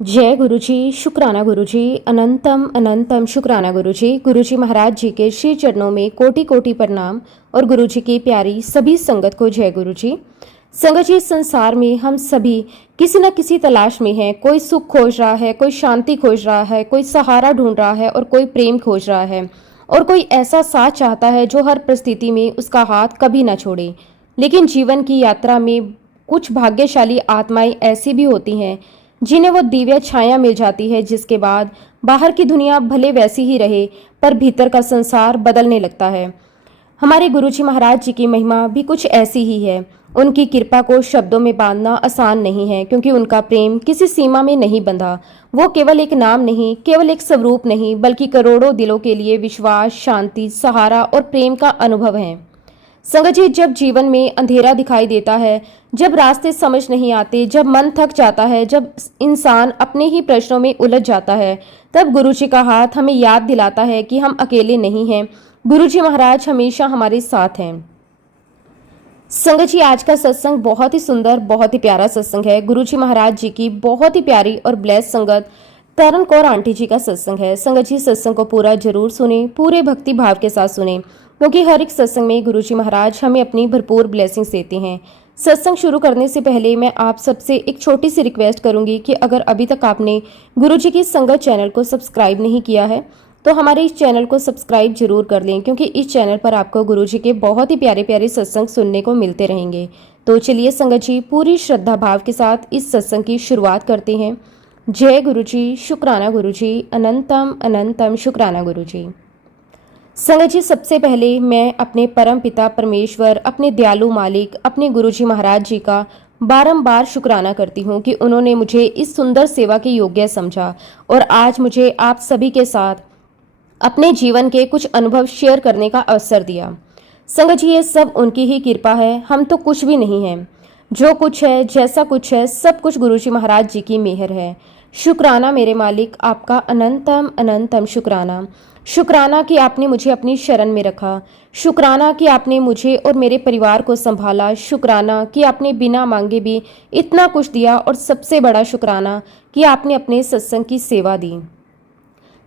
जय गुरुजी, शुक्राना गुरुजी, अनंतम अनंतम शुक्राना गुरुजी। गुरुजी महाराज जी के श्री चरणों में कोटि कोटि प्रणाम और गुरुजी की प्यारी सभी संगत को जय गुरुजी। संगत जी, इस संसार में हम सभी किसी न किसी तलाश में हैं। कोई सुख खोज रहा है, कोई शांति खोज रहा है, कोई सहारा ढूंढ रहा है और कोई प्रेम खोज रहा है और कोई ऐसा साथ चाहता है जो हर परिस्थिति में उसका हाथ कभी ना छोड़े। लेकिन जीवन की यात्रा में कुछ भाग्यशाली आत्माएं ऐसी भी होती हैं जिन्हें वो दिव्य छाया मिल जाती है, जिसके बाद बाहर की दुनिया भले वैसी ही रहे पर भीतर का संसार बदलने लगता है। हमारे गुरुजी महाराज जी की महिमा भी कुछ ऐसी ही है। उनकी कृपा को शब्दों में बांधना आसान नहीं है, क्योंकि उनका प्रेम किसी सीमा में नहीं बंधा। वो केवल एक नाम नहीं, केवल एक स्वरूप नहीं, बल्कि करोड़ों दिलों के लिए विश्वास, शांति, सहारा और प्रेम का अनुभव है। संगत जी, जब जीवन में अंधेरा दिखाई देता है, जब रास्ते समझ नहीं आते, जब मन थक जाता है, जब इंसान अपने ही प्रश्नों में उलझ जाता है, तब गुरुजी का हाथ हमें याद दिलाता है कि हम अकेले नहीं हैं। गुरुजी महाराज हमेशा हमारे साथ हैं। संगत जी, आज का सत्संग बहुत ही सुंदर, बहुत ही प्यारा सत्संग है। गुरुजी महाराज जी की बहुत ही प्यारी और ब्लेस संगत तरन कौर आंटी जी का सत्संग है। संगत जी, सत्संग को पूरा जरूर सुने, पूरे भक्ति भाव के साथ सुने, क्योंकि हर एक सत्संग में गुरुजी महाराज हमें अपनी भरपूर ब्लेसिंग्स देते हैं। सत्संग शुरू करने से पहले मैं आप सबसे एक छोटी सी रिक्वेस्ट करूंगी कि अगर अभी तक आपने गुरुजी की संगत चैनल को सब्सक्राइब नहीं किया है तो हमारे इस चैनल को सब्सक्राइब जरूर कर लें, क्योंकि इस चैनल पर आपको गुरुजी के बहुत ही प्यारे प्यारे सत्संग सुनने को मिलते रहेंगे। तो चलिए संगत जी, पूरी श्रद्धा भाव के साथ इस सत्संग की शुरुआत करते हैं। जय गुरुजी, शुक्राना गुरुजी, अनंतम अनंतम शुक्राना गुरुजी। संगत जी, सबसे पहले मैं अपने परम पिता परमेश्वर, अपने दयालु मालिक, अपने गुरुजी महाराज जी का बारंबार शुक्राना करती हूँ कि उन्होंने मुझे इस सुंदर सेवा के योग्य समझा और आज मुझे आप सभी के साथ अपने जीवन के कुछ अनुभव शेयर करने का अवसर दिया। संगत जी, ये सब उनकी ही कृपा है, हम तो कुछ भी नहीं हैं। जो कुछ है, जैसा कुछ है, सब कुछ गुरुजी महाराज जी की मेहर है। शुक्राना मेरे मालिक, आपका अनंतम अनंतम शुक्राना। शुक्राना कि आपने मुझे अपनी शरण में रखा। शुक्राना कि आपने मुझे और मेरे परिवार को संभाला। शुक्राना कि आपने बिना मांगे भी इतना कुछ दिया और सबसे बड़ा शुक्राना कि आपने अपने सत्संग की सेवा दी।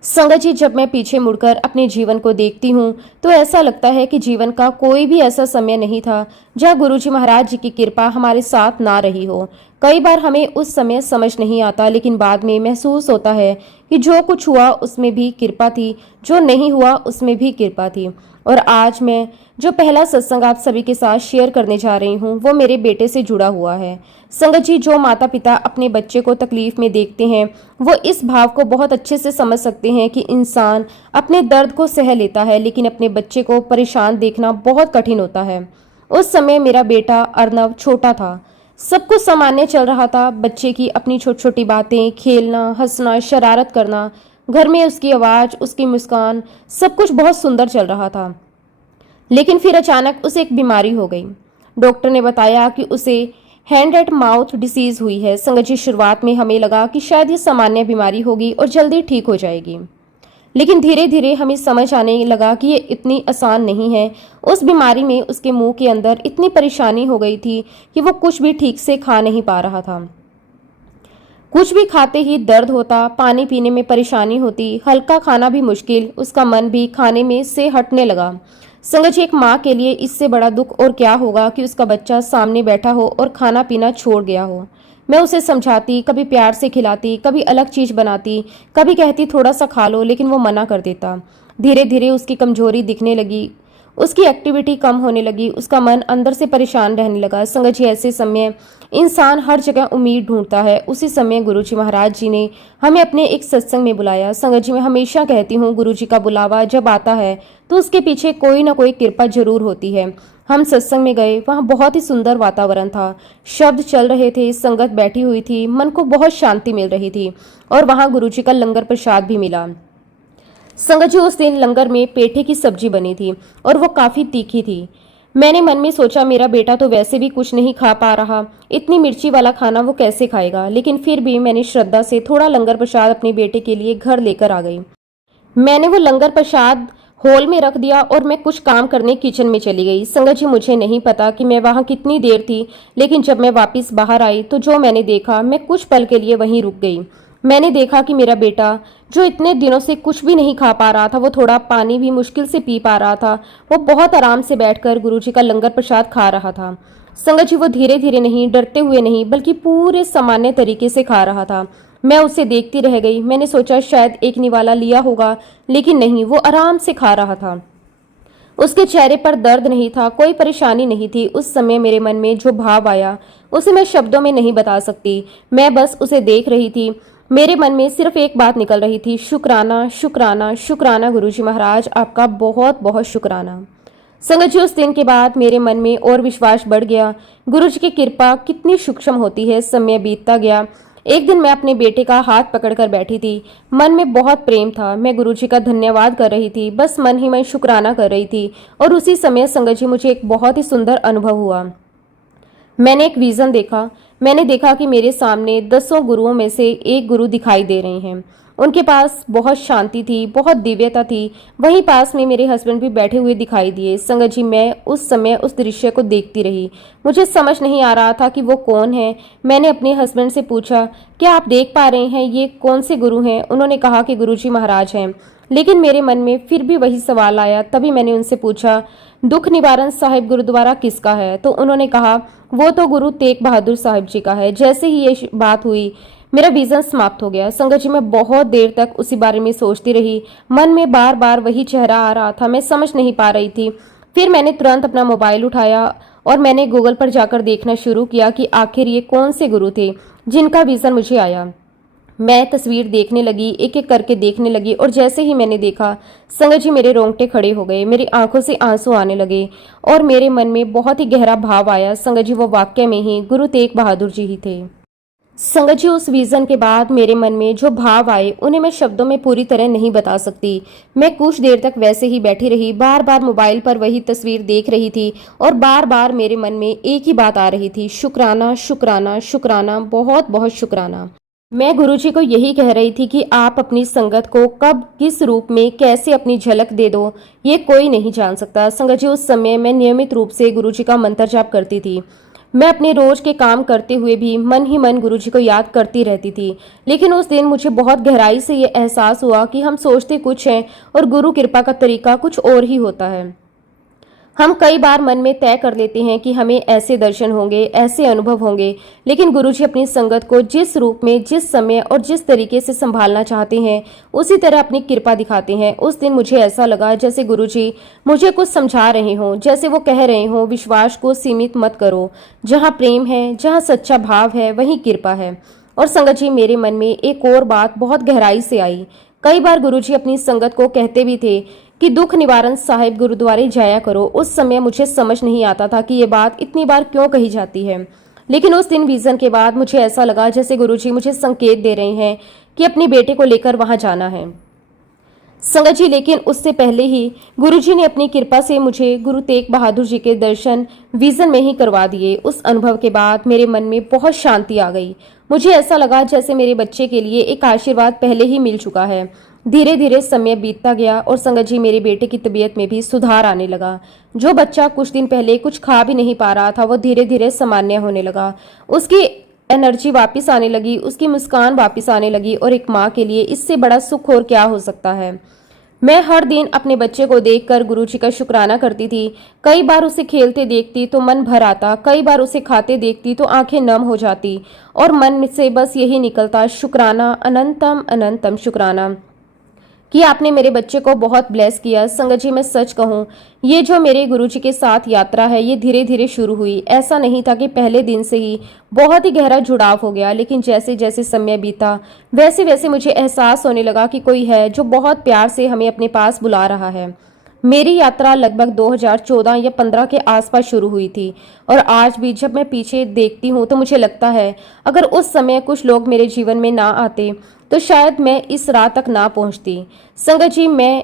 संगत जी, जब मैं पीछे मुड़कर अपने जीवन को देखती हूँ तो ऐसा लगता है कि जीवन का कोई भी ऐसा समय नहीं था जहाँ गुरुजी महाराज जी की कृपा हमारे साथ ना रही हो। कई बार हमें उस समय समझ नहीं आता, लेकिन बाद में महसूस होता है कि जो कुछ हुआ उसमें भी कृपा थी, जो नहीं हुआ उसमें भी कृपा थी। और आज मैं जो पहला सत्संग आप सभी के साथ शेयर करने जा रही हूँ वो मेरे बेटे से जुड़ा हुआ है। संगत जी, जो माता पिता अपने बच्चे को तकलीफ में देखते हैं वो इस भाव को बहुत अच्छे से समझ सकते हैं कि इंसान अपने दर्द को सह लेता है, लेकिन अपने बच्चे को परेशान देखना बहुत कठिन होता है। उस समय मेरा बेटा अर्नव छोटा था, सब कुछ सामान्य चल रहा था। बच्चे की अपनी छोटी छोटी बातें, खेलना, हंसना, शरारत करना, घर में उसकी आवाज़, उसकी मुस्कान, सब कुछ बहुत सुंदर चल रहा था। लेकिन फिर अचानक उसे एक बीमारी हो गई। डॉक्टर ने बताया कि उसे हैंड एंड माउथ डिसीज हुई है। संगत जी, शुरुआत में हमें लगा कि शायद ये सामान्य बीमारी होगी और जल्दी ठीक हो जाएगी, लेकिन धीरे धीरे हमें समझ आने लगा कि ये इतनी आसान नहीं है। उस बीमारी में उसके मुंह के अंदर इतनी परेशानी हो गई थी कि वो कुछ भी ठीक से खा नहीं पा रहा था। कुछ भी खाते ही दर्द होता, पानी पीने में परेशानी होती, हल्का खाना भी मुश्किल, उसका मन भी खाने में से हटने लगा। संगत जी, एक माँ के लिए इससे बड़ा दुख और क्या होगा कि उसका बच्चा सामने बैठा हो और खाना पीना छोड़ गया हो। मैं उसे समझाती, कभी प्यार से खिलाती, कभी अलग चीज बनाती, कभी कहती थोड़ा सा खा लो, लेकिन वो मना कर देता। धीरे धीरे उसकी कमजोरी दिखने लगी, उसकी एक्टिविटी कम होने लगी, उसका मन अंदर से परेशान रहने लगा। संगत जी, ऐसे समय इंसान हर जगह उम्मीद ढूंढता है। उसी समय गुरुजी महाराज जी ने हमें अपने एक सत्संग में बुलाया। संगत जी, मैं हमेशा कहती हूँ गुरुजी का बुलावा जब आता है तो उसके पीछे कोई ना कोई कृपा जरूर होती है। हम सत्संग में गए, वहाँ बहुत ही सुंदर वातावरण था, शब्द चल रहे थे, संगत बैठी हुई थी, मन को बहुत शांति मिल रही थी और वहाँ गुरुजी का लंगर प्रसाद भी मिला। संगत जी, उस दिन लंगर में पेठे की सब्जी बनी थी और वो काफी तीखी थी। मैंने मन में सोचा मेरा बेटा तो वैसे भी कुछ नहीं खा पा रहा, इतनी मिर्ची वाला खाना वो कैसे खाएगा, लेकिन फिर भी मैंने श्रद्धा से थोड़ा लंगर प्रसाद अपने बेटे के लिए घर लेकर आ गई। मैंने वो लंगर प्रसाद हॉल में रख दिया और मैं कुछ काम करने किचन में चली गई। संगत जी, मुझे नहीं पता कि मैं वहाँ कितनी देर थी, लेकिन जब मैं वापस बाहर आई तो जो मैंने देखा, मैं कुछ पल के लिए वहीं रुक गई। मैंने देखा कि मेरा बेटा, जो इतने दिनों से कुछ भी नहीं खा पा रहा था, वो थोड़ा पानी भी मुश्किल से पी पा रहा था, वो बहुत आराम से बैठकर गुरुजी का लंगर प्रसाद खा रहा था। संगत जी, वो धीरे धीरे नहीं, डरते हुए नहीं, बल्कि पूरे सामान्य तरीके से खा रहा था। मैं उसे देखती रह गई। मैंने सोचा शायद एक निवाला लिया होगा, लेकिन नहीं, वो आराम से खा रहा था। उसके चेहरे पर दर्द नहीं था, कोई परेशानी नहीं थी। उस समय मेरे मन में जो भाव आया, उसे मैं शब्दों में नहीं बता सकती। मैं बस उसे देख रही थी। मेरे मन में सिर्फ एक बात निकल रही थी, शुक्राना, शुक्राना, शुक्राना गुरुजी महाराज, आपका बहुत बहुत शुक्राना। संगत जी, उस दिन के बाद मेरे मन में और विश्वास बढ़ गया। गुरुजी की कृपा कितनी सूक्ष्म होती है। समय बीतता गया। एक दिन मैं अपने बेटे का हाथ पकड़कर बैठी थी। मन में बहुत प्रेम था। मैं गुरुजी का धन्यवाद कर रही थी, बस मन ही मन शुक्राना कर रही थी। और उसी समय संगत जी, मुझे एक बहुत ही सुंदर अनुभव हुआ। मैंने एक विजन देखा। मैंने देखा कि मेरे सामने 10 गुरुओं में से एक गुरु दिखाई दे रहे हैं। उनके पास बहुत शांति थी, बहुत दिव्यता थी। वहीं पास में मेरे हस्बैंड भी बैठे हुए दिखाई दिए। संगत जी, मैं उस समय उस दृश्य को देखती रही। मुझे समझ नहीं आ रहा था कि वो कौन है। मैंने अपने हस्बैंड से पूछा, क्या आप देख पा रहे हैं ये कौन से गुरु हैं? उन्होंने कहा कि गुरुजी महाराज हैं। लेकिन मेरे मन में फिर भी वही सवाल आया। तभी मैंने उनसे पूछा, दुख निवारण साहिब गुरुद्वारा किसका है? तो उन्होंने कहा, वो तो गुरु तेग बहादुर साहिब जी का है। जैसे ही ये बात हुई, मेरा विजन समाप्त हो गया। संगत जी, मैं बहुत देर तक उसी बारे में सोचती रही। मन में बार बार वही चेहरा आ रहा था। मैं समझ नहीं पा रही थी। फिर मैंने तुरंत अपना मोबाइल उठाया और मैंने गूगल पर जाकर देखना शुरू किया कि आखिर ये कौन से गुरु थे जिनका विजन मुझे आया। मैं तस्वीर देखने लगी, एक एक करके देखने लगी, और जैसे ही मैंने देखा, संगत जी, मेरे रोंगटे खड़े हो गए। मेरी आंखों से आंसू आने लगे और मेरे मन में बहुत ही गहरा भाव आया। संगत जी, वो वाकई में ही गुरु तेग बहादुर जी ही थे। संगत जी, उस विजन के बाद मेरे मन में जो भाव आए, उन्हें मैं शब्दों में पूरी तरह नहीं बता सकती। मैं कुछ देर तक वैसे ही बैठी रही, बार बार मोबाइल पर वही तस्वीर देख रही थी और बार बार मेरे मन में एक ही बात आ रही थी, शुक्राना, शुक्राना, शुक्राना, बहुत बहुत शुक्राना। मैं गुरुजी को यही कह रही थी कि आप अपनी संगत को कब, किस रूप में, कैसे अपनी झलक दे दो, ये कोई नहीं जान सकता। संगत जी, उस समय मैं नियमित रूप से गुरुजी का मंत्र जाप करती थी। मैं अपने रोज के काम करते हुए भी मन ही मन गुरुजी को याद करती रहती थी। लेकिन उस दिन मुझे बहुत गहराई से ये एहसास हुआ कि हम सोचते कुछ हैं और गुरु कृपा का तरीका कुछ और ही होता है। हम कई बार मन में तय कर लेते हैं कि हमें ऐसे दर्शन होंगे, ऐसे अनुभव होंगे, लेकिन गुरुजी अपनी संगत को जिस रूप में, जिस समय और जिस तरीके से संभालना चाहते हैं, उसी तरह अपनी कृपा दिखाते हैं। उस दिन मुझे ऐसा लगा जैसे गुरुजी मुझे कुछ समझा रहे हों, जैसे वो कह रहे हों, विश्वास को सीमित मत करो। जहाँ प्रेम है, जहाँ सच्चा भाव है, वहीं कृपा है। और संगत जी, मेरे मन में एक और बात बहुत गहराई से आई। कई बार गुरुजी अपनी संगत को कहते भी थे कि दुख निवारण साहिब गुरुद्वारे जाया करो। उस समय मुझे समझ नहीं आता था कि ये बात इतनी बार क्यों कही जाती है। लेकिन उस दिन विजन के बाद मुझे ऐसा लगा जैसे गुरुजी मुझे संकेत दे रहे हैं कि अपने बेटे को लेकर वहां जाना है। संगत जी, लेकिन उससे पहले ही गुरुजी ने अपनी कृपा से मुझे गुरु तेग बहादुर जी के दर्शन विजन में ही करवा दिए। उस अनुभव के बाद मेरे मन में बहुत शांति आ गई। मुझे ऐसा लगा जैसे मेरे बच्चे के लिए एक आशीर्वाद पहले ही मिल चुका है। धीरे धीरे समय बीतता गया और संगत जी, मेरे बेटे की तबीयत में भी सुधार आने लगा। जो बच्चा कुछ दिन पहले कुछ खा भी नहीं पा रहा था, वो धीरे धीरे सामान्य होने लगा। उसकी एनर्जी वापस आने लगी, उसकी मुस्कान वापस आने लगी, और एक माँ के लिए इससे बड़ा सुख और क्या हो सकता है। मैं हर दिन अपने बच्चे को देखकर गुरुजी का शुक्राना करती थी। कई बार उसे खेलते देखती तो मन भर आता, कई बार उसे खाते देखती तो आंखें नम हो जाती, और मन से बस यही निकलता, शुक्राना, अनंतम अनंतम शुक्राना, कि आपने मेरे बच्चे को बहुत ब्लेस किया। संगत जी, मैं सच कहूँ, ये जो मेरे गुरुजी के साथ यात्रा है, ये धीरे धीरे शुरू हुई। ऐसा नहीं था कि पहले दिन से ही बहुत ही गहरा जुड़ाव हो गया, लेकिन जैसे जैसे समय बीता, वैसे वैसे मुझे एहसास होने लगा कि कोई है जो बहुत प्यार से हमें अपने पास बुला रहा है। मेरी यात्रा लगभग 2014 या 15 के आसपास शुरू हुई थी, और आज भी जब मैं पीछे देखती हूँ तो मुझे लगता है अगर उस समय कुछ लोग मेरे जीवन में ना आते तो शायद मैं इस राह तक ना पहुँचती। संगत जी, मैं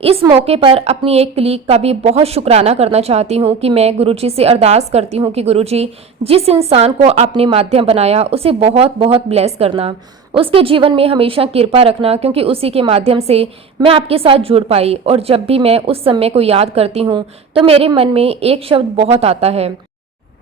इस मौके पर अपनी एक कलीग का भी बहुत शुक्राना करना चाहती हूँ कि मैं गुरुजी से अरदास करती हूँ कि गुरुजी, जिस इंसान को आपने माध्यम बनाया उसे बहुत बहुत ब्लेस करना, उसके जीवन में हमेशा कृपा रखना, क्योंकि उसी के माध्यम से मैं आपके साथ जुड़ पाई। और जब भी मैं उस समय को याद करती हूँ तो मेरे मन में एक शब्द बहुत आता है,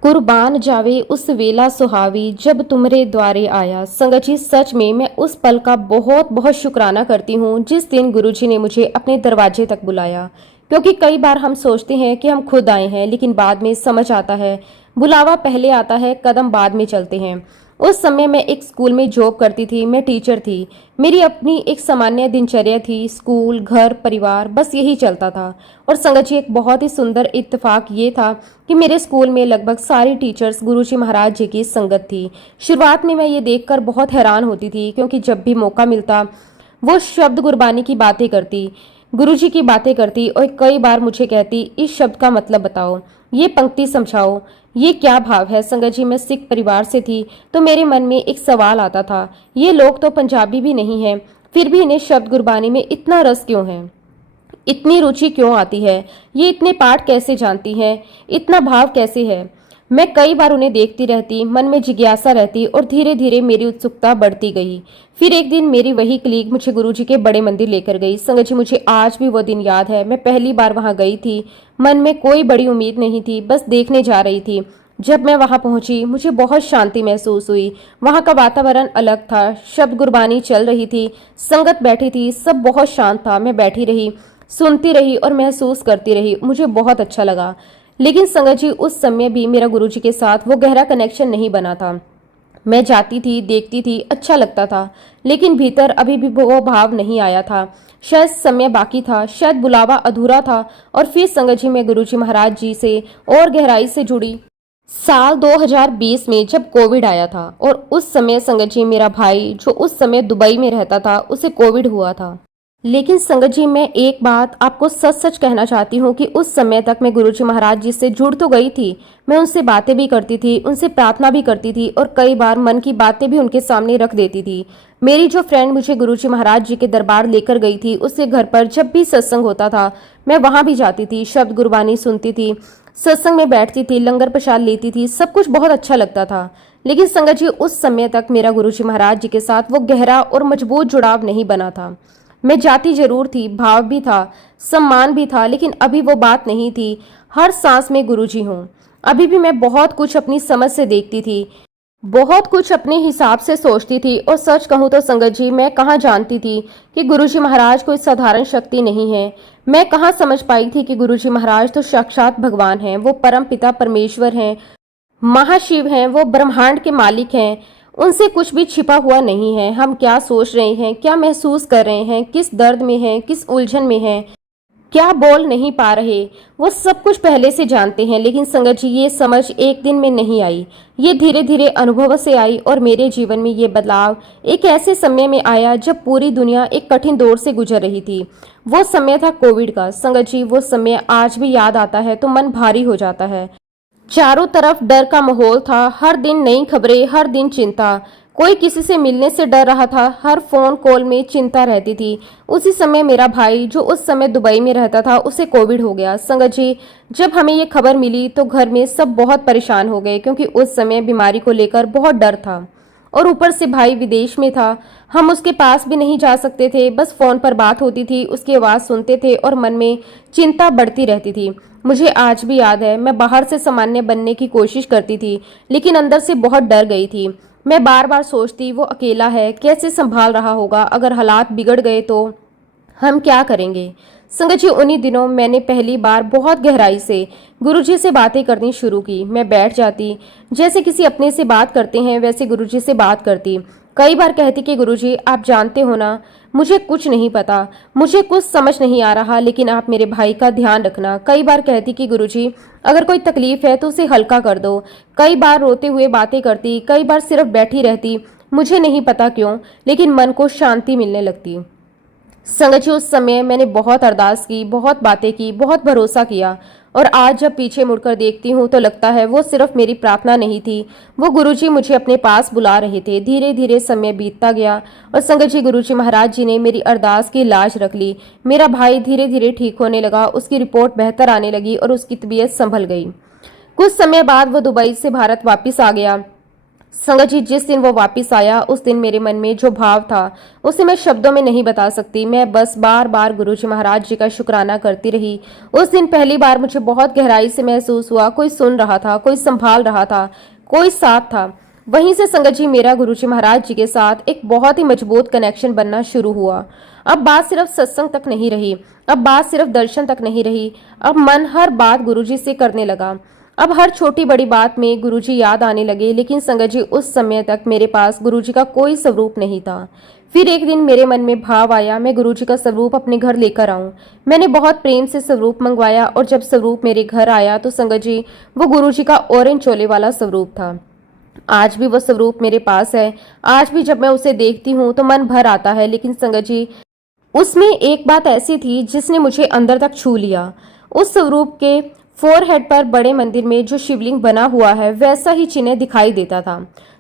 कुर्बान जावे उस वेला सुहावी जब तुमरे द्वारे आया। संगत जी, सच में मैं उस पल का बहुत बहुत शुक्राना करती हूँ जिस दिन गुरुजी ने मुझे अपने दरवाजे तक बुलाया। क्योंकि कई बार हम सोचते हैं कि हम खुद आए हैं, लेकिन बाद में समझ आता है बुलावा पहले आता है, कदम बाद में चलते हैं। उस समय मैं एक स्कूल में जॉब करती थी, मैं टीचर थी। मेरी अपनी एक सामान्य दिनचर्या थी, स्कूल, घर, परिवार, बस यही चलता था। और संगत जी, एक बहुत ही सुंदर इत्तेफाक ये था कि मेरे स्कूल में लगभग सारी टीचर्स गुरुजी महाराज जी की संगत थी। शुरुआत में मैं ये देखकर बहुत हैरान होती थी, क्योंकि जब भी मौका मिलता वो शब्द गुरबानी की बातें करती, गुरुजी की बातें करती और कई बार मुझे कहती, इस शब्द का मतलब बताओ, ये पंक्ति समझाओ, ये क्या भाव है। संगत जी, मैं सिख परिवार से थी, तो मेरे मन में एक सवाल आता था, ये लोग तो पंजाबी भी नहीं हैं, फिर भी इन्हें शब्द गुरबानी में इतना रस क्यों है, इतनी रुचि क्यों आती है, ये इतने पाठ कैसे जानती हैं, इतना भाव कैसे है। मैं कई बार उन्हें देखती रहती, मन में जिज्ञासा रहती और धीरे धीरे मेरी उत्सुकता बढ़ती गई। फिर एक दिन मेरी वही कलीग मुझे गुरुजी के बड़े मंदिर लेकर गई। संगत जी, मुझे आज भी वो दिन याद है। मैं पहली बार वहां गई थी, मन में कोई बड़ी उम्मीद नहीं थी, बस देखने जा रही थी। जब मैं वहां पहुंची, मुझे बहुत शांति महसूस हुई। वहां का वातावरण अलग था, शब्द गुरबानी चल रही थी, संगत बैठी थी, सब बहुत शांत था। मैं बैठी रही, सुनती रही और महसूस करती रही, मुझे बहुत अच्छा लगा। लेकिन संगत जी, उस समय भी मेरा गुरुजी के साथ वो गहरा कनेक्शन नहीं बना था। मैं जाती थी, देखती थी, अच्छा लगता था, लेकिन भीतर अभी भी वो भाव नहीं आया था। शायद समय बाकी था, शायद बुलावा अधूरा था। और फिर संगत जी, मैं गुरुजी महाराज जी से और गहराई से जुड़ी साल 2020 में, जब कोविड आया था। और उस समय संगत जी, मेरा भाई जो उस समय दुबई में रहता था, उसे कोविड हुआ था। लेकिन संगत जी, मैं एक बात आपको सच सच कहना चाहती हूँ कि उस समय तक मैं गुरुजी महाराज जी से जुड़ तो गई थी, मैं उनसे बातें भी करती थी, उनसे प्रार्थना भी करती थी और कई बार मन की बातें भी उनके सामने रख देती थी। मेरी जो फ्रेंड मुझे गुरुजी महाराज जी के दरबार लेकर गई थी, उसके घर पर जब भी सत्संग होता था, मैं वहां भी जाती थी, शब्द गुरबानी सुनती थी, सत्संग में बैठती थी, लंगर प्रसाद लेती थी, सब कुछ बहुत अच्छा लगता था। लेकिन संगत जी, उस समय तक मेरा गुरुजी महाराज जी के साथ वो गहरा और मजबूत जुड़ाव नहीं बना था। मैं जाती जरूर थी, भाव भी था, सम्मान भी था, लेकिन अभी वो बात नहीं थी। हर सांस में गुरुजी हूँ। अभी भी मैं बहुत कुछ अपनी समझ से देखती थी, बहुत कुछ अपने हिसाब से सोचती थी। और सच कहूँ तो संगत जी, मैं कहाँ जानती थी कि गुरुजी महाराज कोई साधारण शक्ति नहीं है। मैं कहाँ समझ पाई थी कि गुरुजी महाराज तो साक्षात भगवान हैं, वो परम पिता परमेश्वर हैं, महाशिव हैं, वो ब्रह्मांड के मालिक हैं। उनसे कुछ भी छिपा हुआ नहीं है। हम क्या सोच रहे हैं, क्या महसूस कर रहे हैं, किस दर्द में हैं, किस उलझन में हैं, क्या बोल नहीं पा रहे, वो सब कुछ पहले से जानते हैं। लेकिन संगत जी, ये समझ एक दिन में नहीं आई, ये धीरे धीरे अनुभव से आई। और मेरे जीवन में ये बदलाव एक ऐसे समय में आया जब पूरी दुनिया एक कठिन दौर से गुजर रही थी। वो समय था कोविड का। संगत जी, वो समय आज भी याद आता है तो मन भारी हो जाता है। चारों तरफ डर का माहौल था, हर दिन नई खबरें, हर दिन चिंता। कोई किसी से मिलने से डर रहा था, हर फोन कॉल में चिंता रहती थी। उसी समय मेरा भाई जो उस समय दुबई में रहता था, उसे कोविड हो गया। संगत जी, जब हमें ये खबर मिली तो घर में सब बहुत परेशान हो गए, क्योंकि उस समय बीमारी को लेकर बहुत डर था। और ऊपर से भाई विदेश में था, हम उसके पास भी नहीं जा सकते थे। बस फोन पर बात होती थी, उसकी आवाज़ सुनते थे और मन में चिंता बढ़ती रहती थी। मुझे आज भी याद है, मैं बाहर से सामान्य बनने की कोशिश करती थी, लेकिन अंदर से बहुत डर गई थी। मैं बार बार सोचती, वो अकेला है, कैसे संभाल रहा होगा, अगर हालात बिगड़ गए तो हम क्या करेंगे। संगत जी, उन्हीं दिनों मैंने पहली बार बहुत गहराई से गुरुजी से बातें करनी शुरू की। मैं बैठ जाती, जैसे किसी अपने से बात करते हैं वैसे गुरुजी से बात करती। कई बार कहती कि गुरुजी, आप जानते हो ना, मुझे कुछ नहीं पता, मुझे कुछ समझ नहीं आ रहा, लेकिन आप मेरे भाई का ध्यान रखना। कई बार कहती कि गुरुजी, अगर कोई तकलीफ है तो उसे हल्का कर दो। कई बार रोते हुए बातें करती, कई बार सिर्फ बैठी रहती। मुझे नहीं पता क्यों, लेकिन मन को शांति मिलने लगती। संगत जी, उस समय मैंने बहुत अरदास की, बहुत बातें की, बहुत भरोसा किया। और आज जब पीछे मुड़कर देखती हूँ तो लगता है वो सिर्फ मेरी प्रार्थना नहीं थी, वो गुरुजी मुझे अपने पास बुला रहे थे। धीरे धीरे समय बीतता गया और संगत जी, गुरुजी महाराज जी ने मेरी अरदास की लाज रख ली। मेरा भाई धीरे धीरे ठीक होने लगा, उसकी रिपोर्ट बेहतर आने लगी और उसकी तबीयत संभल गई। कुछ समय बाद वो दुबई से भारत वापस आ गया। संगत जी, जिस दिन वो वापस आया उस दिन मेरे मन में जो भाव था उसे मैं शब्दों में नहीं बता सकती। मैं बस बार बार गुरुजी महाराज जी का शुक्राना करती रही। उस दिन पहली बार मुझे बहुत गहराई से महसूस हुआ, कोई सुन रहा था, कोई संभाल रहा था, कोई साथ था। वहीं से संगत जी, मेरा गुरुजी महाराज जी के साथ एक बहुत ही मजबूत कनेक्शन बनना शुरू हुआ। अब बात सिर्फ सत्संग तक नहीं रही, अब बात सिर्फ दर्शन तक नहीं रही, अब मन हर बात गुरुजी से करने लगा। अब हर छोटी बड़ी बात में गुरुजी याद आने लगे। लेकिन संगत जी, उस समय तक मेरे पास गुरुजी का कोई स्वरूप नहीं था। फिर एक दिन मेरे मन में भाव आया, मैं गुरुजी का स्वरूप अपने घर लेकर आऊं। मैंने बहुत प्रेम से स्वरूप मंगवाया और जब स्वरूप मेरे घर आया तो संगत जी, वो गुरुजी का ऑरेंज चोले वाला स्वरूप था। आज भी वो स्वरूप मेरे पास है। आज भी जब मैं उसे देखती हूँ तो मन भर आता है। लेकिन संगत जी, उसमें एक बात ऐसी थी जिसने मुझे अंदर तक छू लिया। उस स्वरूप के फोरहेड पर बड़े मंदिर में जो शिवलिंग बना हुआ है वैसा ही चिन्ह दिखाई देता था।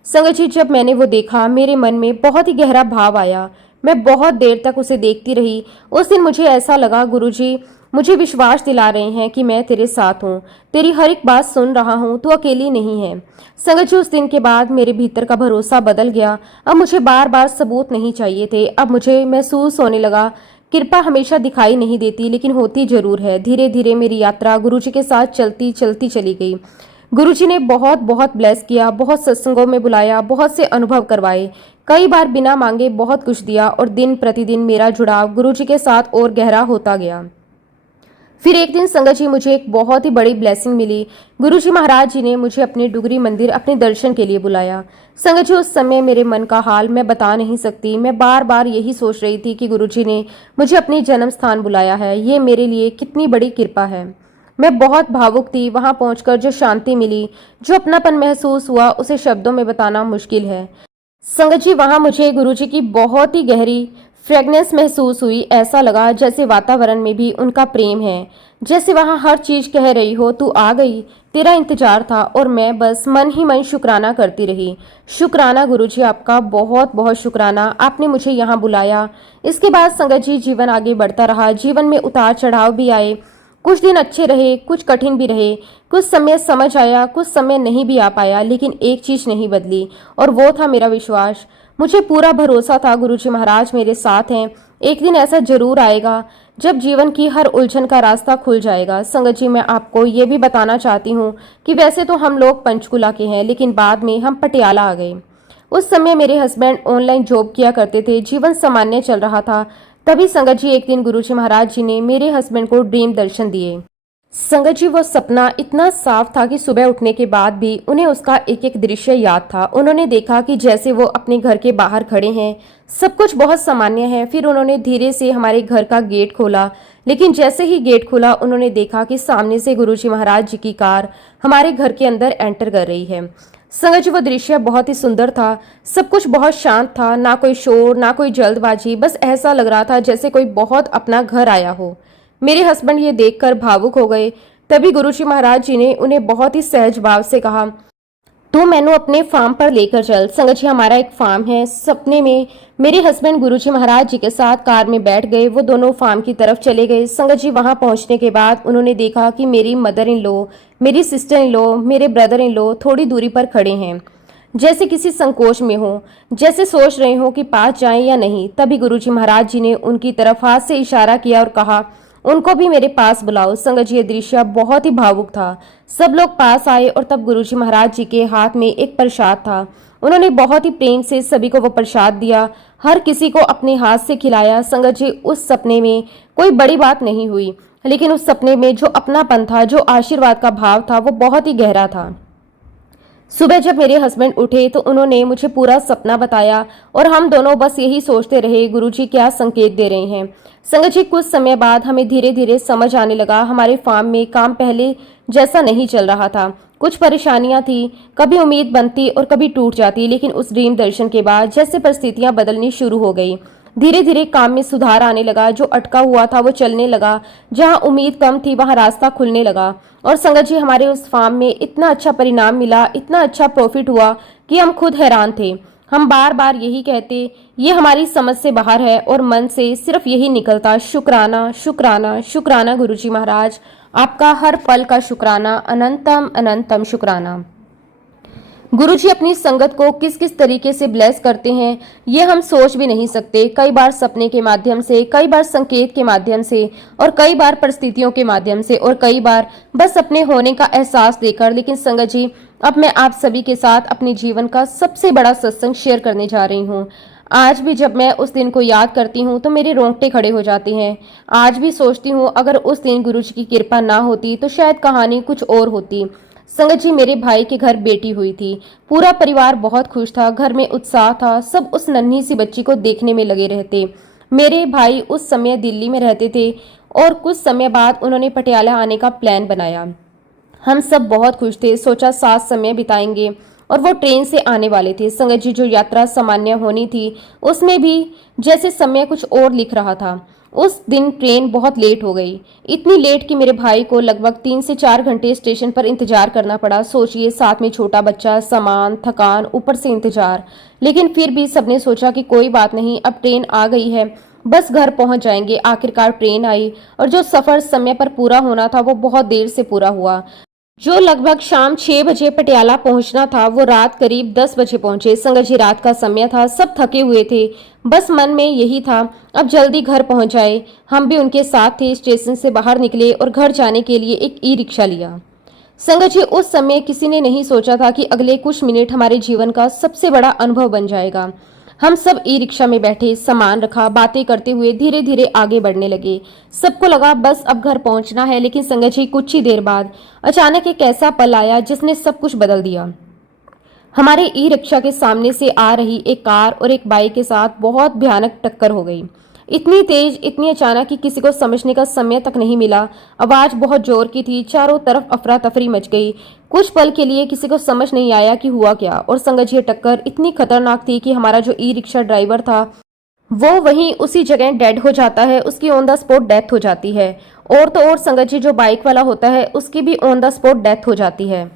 संगत जी, जब मैंने वो देखा मेरे मन में बहुत ही गहरा भाव आया। मैं बहुत देर तक उसे देखती रही। उस दिन मुझे ऐसा लगा गुरुजी मुझे विश्वास दिला रहे हैं कि मैं तेरे साथ हूँ, तेरी हर एक बात सुन रहा हूँ, तू अकेली नहीं है। संगत जी, उस दिन के बाद मेरे भीतर का भरोसा बदल गया। अब मुझे बार बार सबूत नहीं चाहिए थे। अब मुझे महसूस होने लगा, कृपा हमेशा दिखाई नहीं देती लेकिन होती जरूर है। धीरे धीरे मेरी यात्रा गुरुजी के साथ चलती चलती चली गई। गुरुजी ने बहुत बहुत ब्लेस किया, बहुत सत्संगों में बुलाया, बहुत से अनुभव करवाए, कई बार बिना मांगे बहुत कुछ दिया और दिन प्रतिदिन मेरा जुड़ाव गुरुजी के साथ और गहरा होता गया। फिर एक दिन संगत जी, मुझे एक बहुत ही बड़ी ब्लेसिंग मिली। गुरुजी महाराज जी ने मुझे अपने डुगरी मंदिर अपने दर्शन के लिए बुलाया। संगत जी, उस समय मेरे मन का हाल मैं बता नहीं सकती। मैं बार बार यही सोच रही थी कि गुरुजी ने मुझे अपने जन्म स्थान बुलाया है, ये मेरे लिए कितनी बड़ी कृपा है। मैं बहुत भावुक थी। वहां पहुंचकर जो शांति मिली, जो अपनापन महसूस हुआ, उसे शब्दों में बताना मुश्किल है। संगत जी, वहां मुझे गुरुजी की बहुत ही गहरी फ्रेगनेंस महसूस हुई। ऐसा लगा जैसे वातावरण में भी उनका प्रेम है, जैसे वहां हर चीज कह रही हो तू आ गई, तेरा इंतजार था। और मैं बस मन ही मन शुक्राना करती रही। शुक्राना गुरुजी, आपका बहुत बहुत शुक्राना, आपने मुझे यहाँ बुलाया। इसके बाद संगत जी, जीवन आगे बढ़ता रहा। जीवन में उतार चढ़ाव भी आए। कुछ दिन अच्छे रहे, कुछ कठिन भी रहे। कुछ समय समझ आया, कुछ समय नहीं भी आ पाया, लेकिन एक चीज नहीं बदली और वो था मेरा विश्वास। मुझे पूरा भरोसा था गुरुजी महाराज मेरे साथ हैं। एक दिन ऐसा जरूर आएगा जब जीवन की हर उलझन का रास्ता खुल जाएगा। संगत जी, मैं आपको ये भी बताना चाहती हूँ कि वैसे तो हम लोग पंचकुला के हैं, लेकिन बाद में हम पटियाला आ गए। उस समय मेरे हस्बैंड ऑनलाइन जॉब किया करते थे, जीवन सामान्य चल रहा था। तभी संगत जी, एक दिन गुरुजी महाराज जी ने मेरे हस्बैंड को ड्रीम दर्शन दिए। संगत जी, वो सपना इतना साफ था कि सुबह उठने के बाद भी उन्हें उसका एक एक दृश्य याद था। उन्होंने देखा कि जैसे वो अपने घर के बाहर खड़े हैं, सब कुछ बहुत सामान्य है। फिर उन्होंने धीरे से हमारे घर का गेट खोला, लेकिन जैसे ही गेट खुला उन्होंने देखा कि सामने से गुरुजी महाराज जी की कार हमारे घर के अंदर एंटर कर रही है। संगत जी, वो दृश्य बहुत ही सुंदर था। सब कुछ बहुत शांत था, ना कोई शोर, ना कोई जल्दबाजी। बस ऐसा लग रहा था जैसे कोई बहुत अपना घर आया हो। मेरे हस्बैंड ये देखकर भावुक हो गए। तभी गुरुजी महाराज जी ने उन्हें बहुत ही सहज भाव से कहा, तू मैनू अपने फार्म पर लेकर चल। संगत जी, हमारा एक फार्म है। सपने में मेरे हस्बैंड गुरुजी महाराज जी के साथ कार में बैठ गए। वो दोनों फार्म की तरफ चले गए। संगत जी, वहां पहुंचने के बाद उन्होंने देखा कि मेरी मदर इन लॉ, मेरी सिस्टर इन लॉ, मेरे ब्रदर इन लॉ थोड़ी दूरी पर खड़े हैं, जैसे किसी संकोच में हो, जैसे सोच रहे हो कि पास जाएं या नहीं। तभी गुरुजी महाराज जी ने उनकी तरफ हाथ से इशारा किया और कहा, उनको भी मेरे पास बुलाओ। संगत जी, ये दृश्य बहुत ही भावुक था। सब लोग पास आए और तब गुरुजी महाराज जी के हाथ में एक प्रसाद था। उन्होंने बहुत ही प्रेम से सभी को वो प्रसाद दिया, हर किसी को अपने हाथ से खिलाया। संगत जी, उस सपने में कोई बड़ी बात नहीं हुई, लेकिन उस सपने में जो अपनापन था, जो आशीर्वाद का भाव था, वो बहुत ही गहरा था। सुबह जब मेरे हस्बैंड उठे तो उन्होंने मुझे पूरा सपना बताया और हम दोनों बस यही सोचते रहे, गुरुजी क्या संकेत दे रहे हैं। संगत जी, कुछ समय बाद हमें धीरे धीरे समझ आने लगा, हमारे फार्म में काम पहले जैसा नहीं चल रहा था। कुछ परेशानियां थी, कभी उम्मीद बनती और कभी टूट जाती। लेकिन उस ड्रीम दर्शन के बाद जैसे परिस्थितियां बदलनी शुरू हो गई, धीरे धीरे काम में सुधार आने लगा। जो अटका हुआ था वो चलने लगा, जहां उम्मीद कम थी वहां रास्ता खुलने लगा। और संगत जी, हमारे उस फार्म में इतना अच्छा परिणाम मिला, इतना अच्छा प्रॉफिट हुआ कि हम खुद हैरान थे। हम बार बार यही कहते, ये हमारी समझ से बाहर है, और मन से सिर्फ यही निकलता, शुक्राना शुक्राना शुक्राना गुरुजी महाराज, आपका हर पल का शुक्राना, अनंतम अनंतम शुक्राना। गुरुजी अपनी संगत को किस किस तरीके से ब्लेस करते हैं, ये हम सोच भी नहीं सकते। कई बार सपने के माध्यम से, कई बार संकेत के माध्यम से, और कई बार परिस्थितियों के माध्यम से, और कई बार बस अपने होने का एहसास देकर। लेकिन संगत जी, अब मैं आप सभी के साथ अपने जीवन का सबसे बड़ा सत्संग शेयर करने जा रही हूँ। आज भी जब मैं उस दिन को याद करती हूँ तो मेरे रोंगटे खड़े हो जाते हैं। आज भी सोचती हूँ, अगर उस दिन गुरुजी की कृपा ना होती तो शायद कहानी कुछ और होती। संगत जी, मेरे भाई के घर बेटी हुई थी। पूरा परिवार बहुत खुश था, घर में उत्साह था, सब उस नन्ही सी बच्ची को देखने में लगे रहते। मेरे भाई उस समय दिल्ली में रहते थे और कुछ समय बाद उन्होंने पटियाला आने का प्लान बनाया। हम सब बहुत खुश थे, सोचा साथ समय बिताएंगे, और वो ट्रेन से आने वाले थे। संगत जी, जो यात्रा सामान्य होनी थी उसमें भी जैसे समय कुछ और लिख रहा था। उस दिन ट्रेन बहुत लेट हो गई, इतनी लेट कि मेरे भाई को लगभग 3 से 4 घंटे स्टेशन पर इंतजार करना पड़ा। सोचिए, साथ में छोटा बच्चा, सामान, थकान, ऊपर से इंतजार। लेकिन फिर भी सबने सोचा कि कोई बात नहीं, अब ट्रेन आ गई है, बस घर पहुंच जाएंगे। आखिरकार ट्रेन आई और जो सफर समय पर पूरा होना था वो बहुत देर से पूरा हुआ। जो लगभग शाम 6 बजे पटियाला पहुंचना था वो रात करीब 10 बजे पहुंचे। संगत जी, रात का समय था, सब थके हुए थे, बस मन में यही था अब जल्दी घर पहुंच जाए। हम भी उनके साथ थे। स्टेशन से बाहर निकले और घर जाने के लिए एक ई रिक्शा लिया। संगत जी, उस समय किसी ने नहीं सोचा था कि अगले कुछ मिनट हमारे जीवन का सबसे बड़ा अनुभव बन जाएगा। हम सब ई रिक्शा में बैठे, सामान रखा, बातें करते हुए धीरे धीरे आगे बढ़ने लगे। सबको लगा बस अब घर पहुंचना है। लेकिन संगत जी, कुछ ही देर बाद अचानक एक ऐसा पल आया जिसने सब कुछ बदल दिया। हमारे ई रिक्शा के सामने से आ रही एक कार और एक बाइक के साथ बहुत भयानक टक्कर हो गई। इतनी तेज, इतनी अचानक कि किसी को समझने का समय तक नहीं मिला। आवाज बहुत जोर की थी, चारों तरफ अफरा तफरी मच गई। कुछ पल के लिए किसी को समझ नहीं आया कि हुआ क्या। और संगत जी, ये टक्कर इतनी खतरनाक थी कि हमारा जो ई रिक्शा ड्राइवर था वो वहीं उसी जगह डेड हो जाता है, उसकी ऑन द स्पॉट डेथ हो जाती है। और तो और संगत जी, जो बाइक वाला होता है उसकी भी ऑन द स्पॉट डेथ हो जाती है।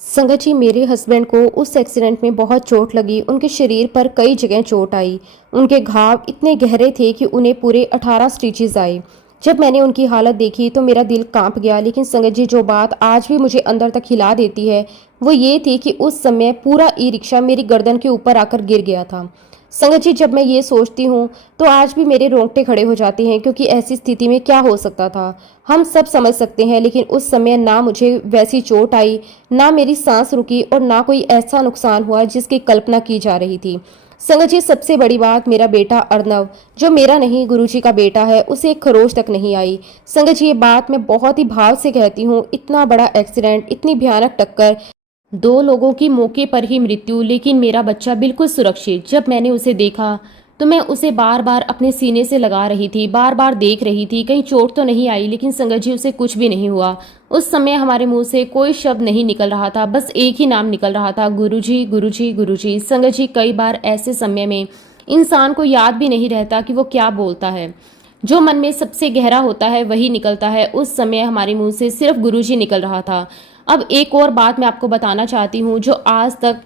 संगत जी, मेरे हस्बैंड को उस एक्सीडेंट में बहुत चोट लगी। उनके शरीर पर कई जगह चोट आई। उनके घाव इतने गहरे थे कि उन्हें पूरे 18 स्टिचेस आए। जब मैंने उनकी हालत देखी तो मेरा दिल कांप गया। लेकिन संगत जी, जो बात आज भी मुझे अंदर तक हिला देती है वो ये थी कि उस समय पूरा ई रिक्शा मेरी गर्दन के ऊपर आकर गिर गया था। संगत जी, जब मैं ये सोचती हूँ तो आज भी मेरे रोंगटे खड़े हो जाते हैं, क्योंकि ऐसी स्थिति में क्या हो सकता था हम सब समझ सकते हैं। लेकिन उस समय ना मुझे वैसी चोट आई, ना मेरी सांस रुकी, और ना कोई ऐसा नुकसान हुआ जिसकी कल्पना की जा रही थी। संगत जी, सबसे बड़ी बात, मेरा बेटा अर्नव, जो मेरा नहीं गुरुजी का बेटा है, उसे एक खरोच तक नहीं आई। संगत जी, ये बात मैं बहुत ही भाव से कहती हूँ। इतना बड़ा एक्सीडेंट, इतनी भयानक टक्कर, 2 लोगों की मौके पर ही मृत्यु, लेकिन मेरा बच्चा बिल्कुल सुरक्षित। जब मैंने उसे देखा तो मैं उसे बार बार अपने सीने से लगा रही थी, बार बार देख रही थी कहीं चोट तो नहीं आई। लेकिन संगत जी, उसे कुछ भी नहीं हुआ। उस समय हमारे मुंह से कोई शब्द नहीं निकल रहा था, बस एक ही नाम निकल रहा था, गुरुजी, गुरुजी, गुरुजी। संगत जी, कई बार ऐसे समय में इंसान को याद भी नहीं रहता कि वो क्या बोलता है। जो मन में सबसे गहरा होता है वही निकलता है। उस समय हमारे मुंह से सिर्फ गुरुजी निकल रहा था। अब एक और बात मैं आपको बताना चाहती हूँ जो आज तक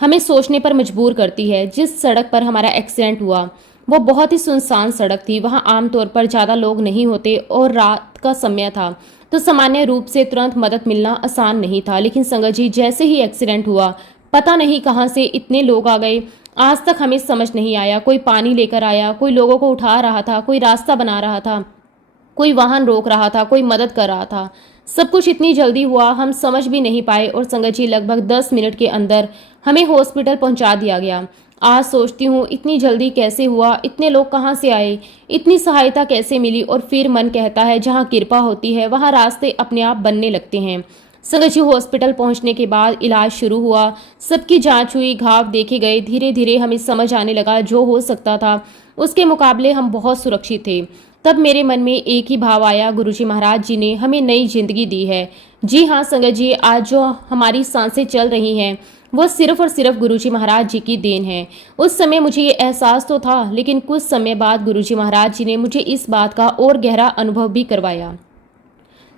हमें सोचने पर मजबूर करती है। जिस सड़क पर हमारा एक्सीडेंट हुआ वो बहुत ही सुनसान सड़क थी। वहाँ आमतौर पर ज़्यादा लोग नहीं होते और रात का समय था, तो सामान्य रूप से तुरंत मदद मिलना आसान नहीं था। लेकिन संगत जी, जैसे ही एक्सीडेंट हुआ, पता नहीं कहाँ से इतने लोग आ गए, आज तक हमें समझ नहीं आया। कोई पानी लेकर आया, कोई लोगों को उठा रहा था, कोई रास्ता बना रहा था, कोई वाहन रोक रहा था, कोई मदद कर रहा था। सब कुछ इतनी जल्दी हुआ, हम समझ भी नहीं पाए। और संगत जी, लगभग 10 मिनट के अंदर हमें हॉस्पिटल पहुंचा दिया गया। आज सोचती हूँ इतनी जल्दी कैसे हुआ, इतने लोग कहाँ से आए, इतनी सहायता कैसे मिली। और फिर मन कहता है जहाँ कृपा होती है वहाँ रास्ते अपने आप बनने लगते हैं। संगत जी, हॉस्पिटल पहुंचने के बाद इलाज शुरू हुआ, सबकी जांच हुई, घाव देखे गए। धीरे धीरे हमें समझ आने लगा जो हो सकता था उसके मुकाबले हम बहुत सुरक्षित थे। तब मेरे मन में एक ही भाव आया, गुरुजी महाराज जी ने हमें नई जिंदगी दी है। जी हाँ संगत जी, आज जो हमारी सांसें चल रही हैं वो सिर्फ और सिर्फ गुरुजी महाराज जी की देन है। उस समय मुझे ये एहसास तो था, लेकिन कुछ समय बाद गुरुजी महाराज जी ने मुझे इस बात का और गहरा अनुभव भी करवाया।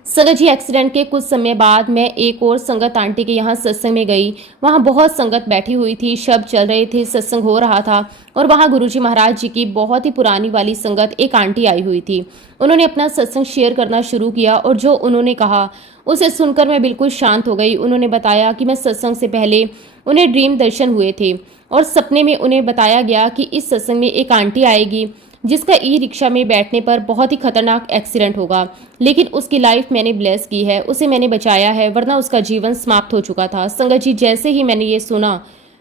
संगत जी, एक्सीडेंट के कुछ समय बाद मैं एक और संगत आंटी के यहाँ सत्संग में गई। वहाँ बहुत संगत बैठी हुई थी, शब्द चल रहे थे, सत्संग हो रहा था और वहाँ गुरुजी महाराज जी की बहुत ही पुरानी वाली संगत एक आंटी आई हुई थी। उन्होंने अपना सत्संग शेयर करना शुरू किया और जो उन्होंने कहा उसे सुनकर मैं बिल्कुल शांत हो गई। उन्होंने बताया कि मैं सत्संग से पहले उन्हें ड्रीम दर्शन हुए थे और सपने में उन्हें बताया गया कि इस सत्संग में एक आंटी आएगी जिसका ई रिक्शा में बैठने पर बहुत ही खतरनाक एक्सीडेंट होगा, लेकिन उसकी लाइफ मैंने ब्लेस की है, उसे मैंने बचाया है, वरना उसका जीवन समाप्त हो चुका था। संगत जी, जैसे ही मैंने ये सुना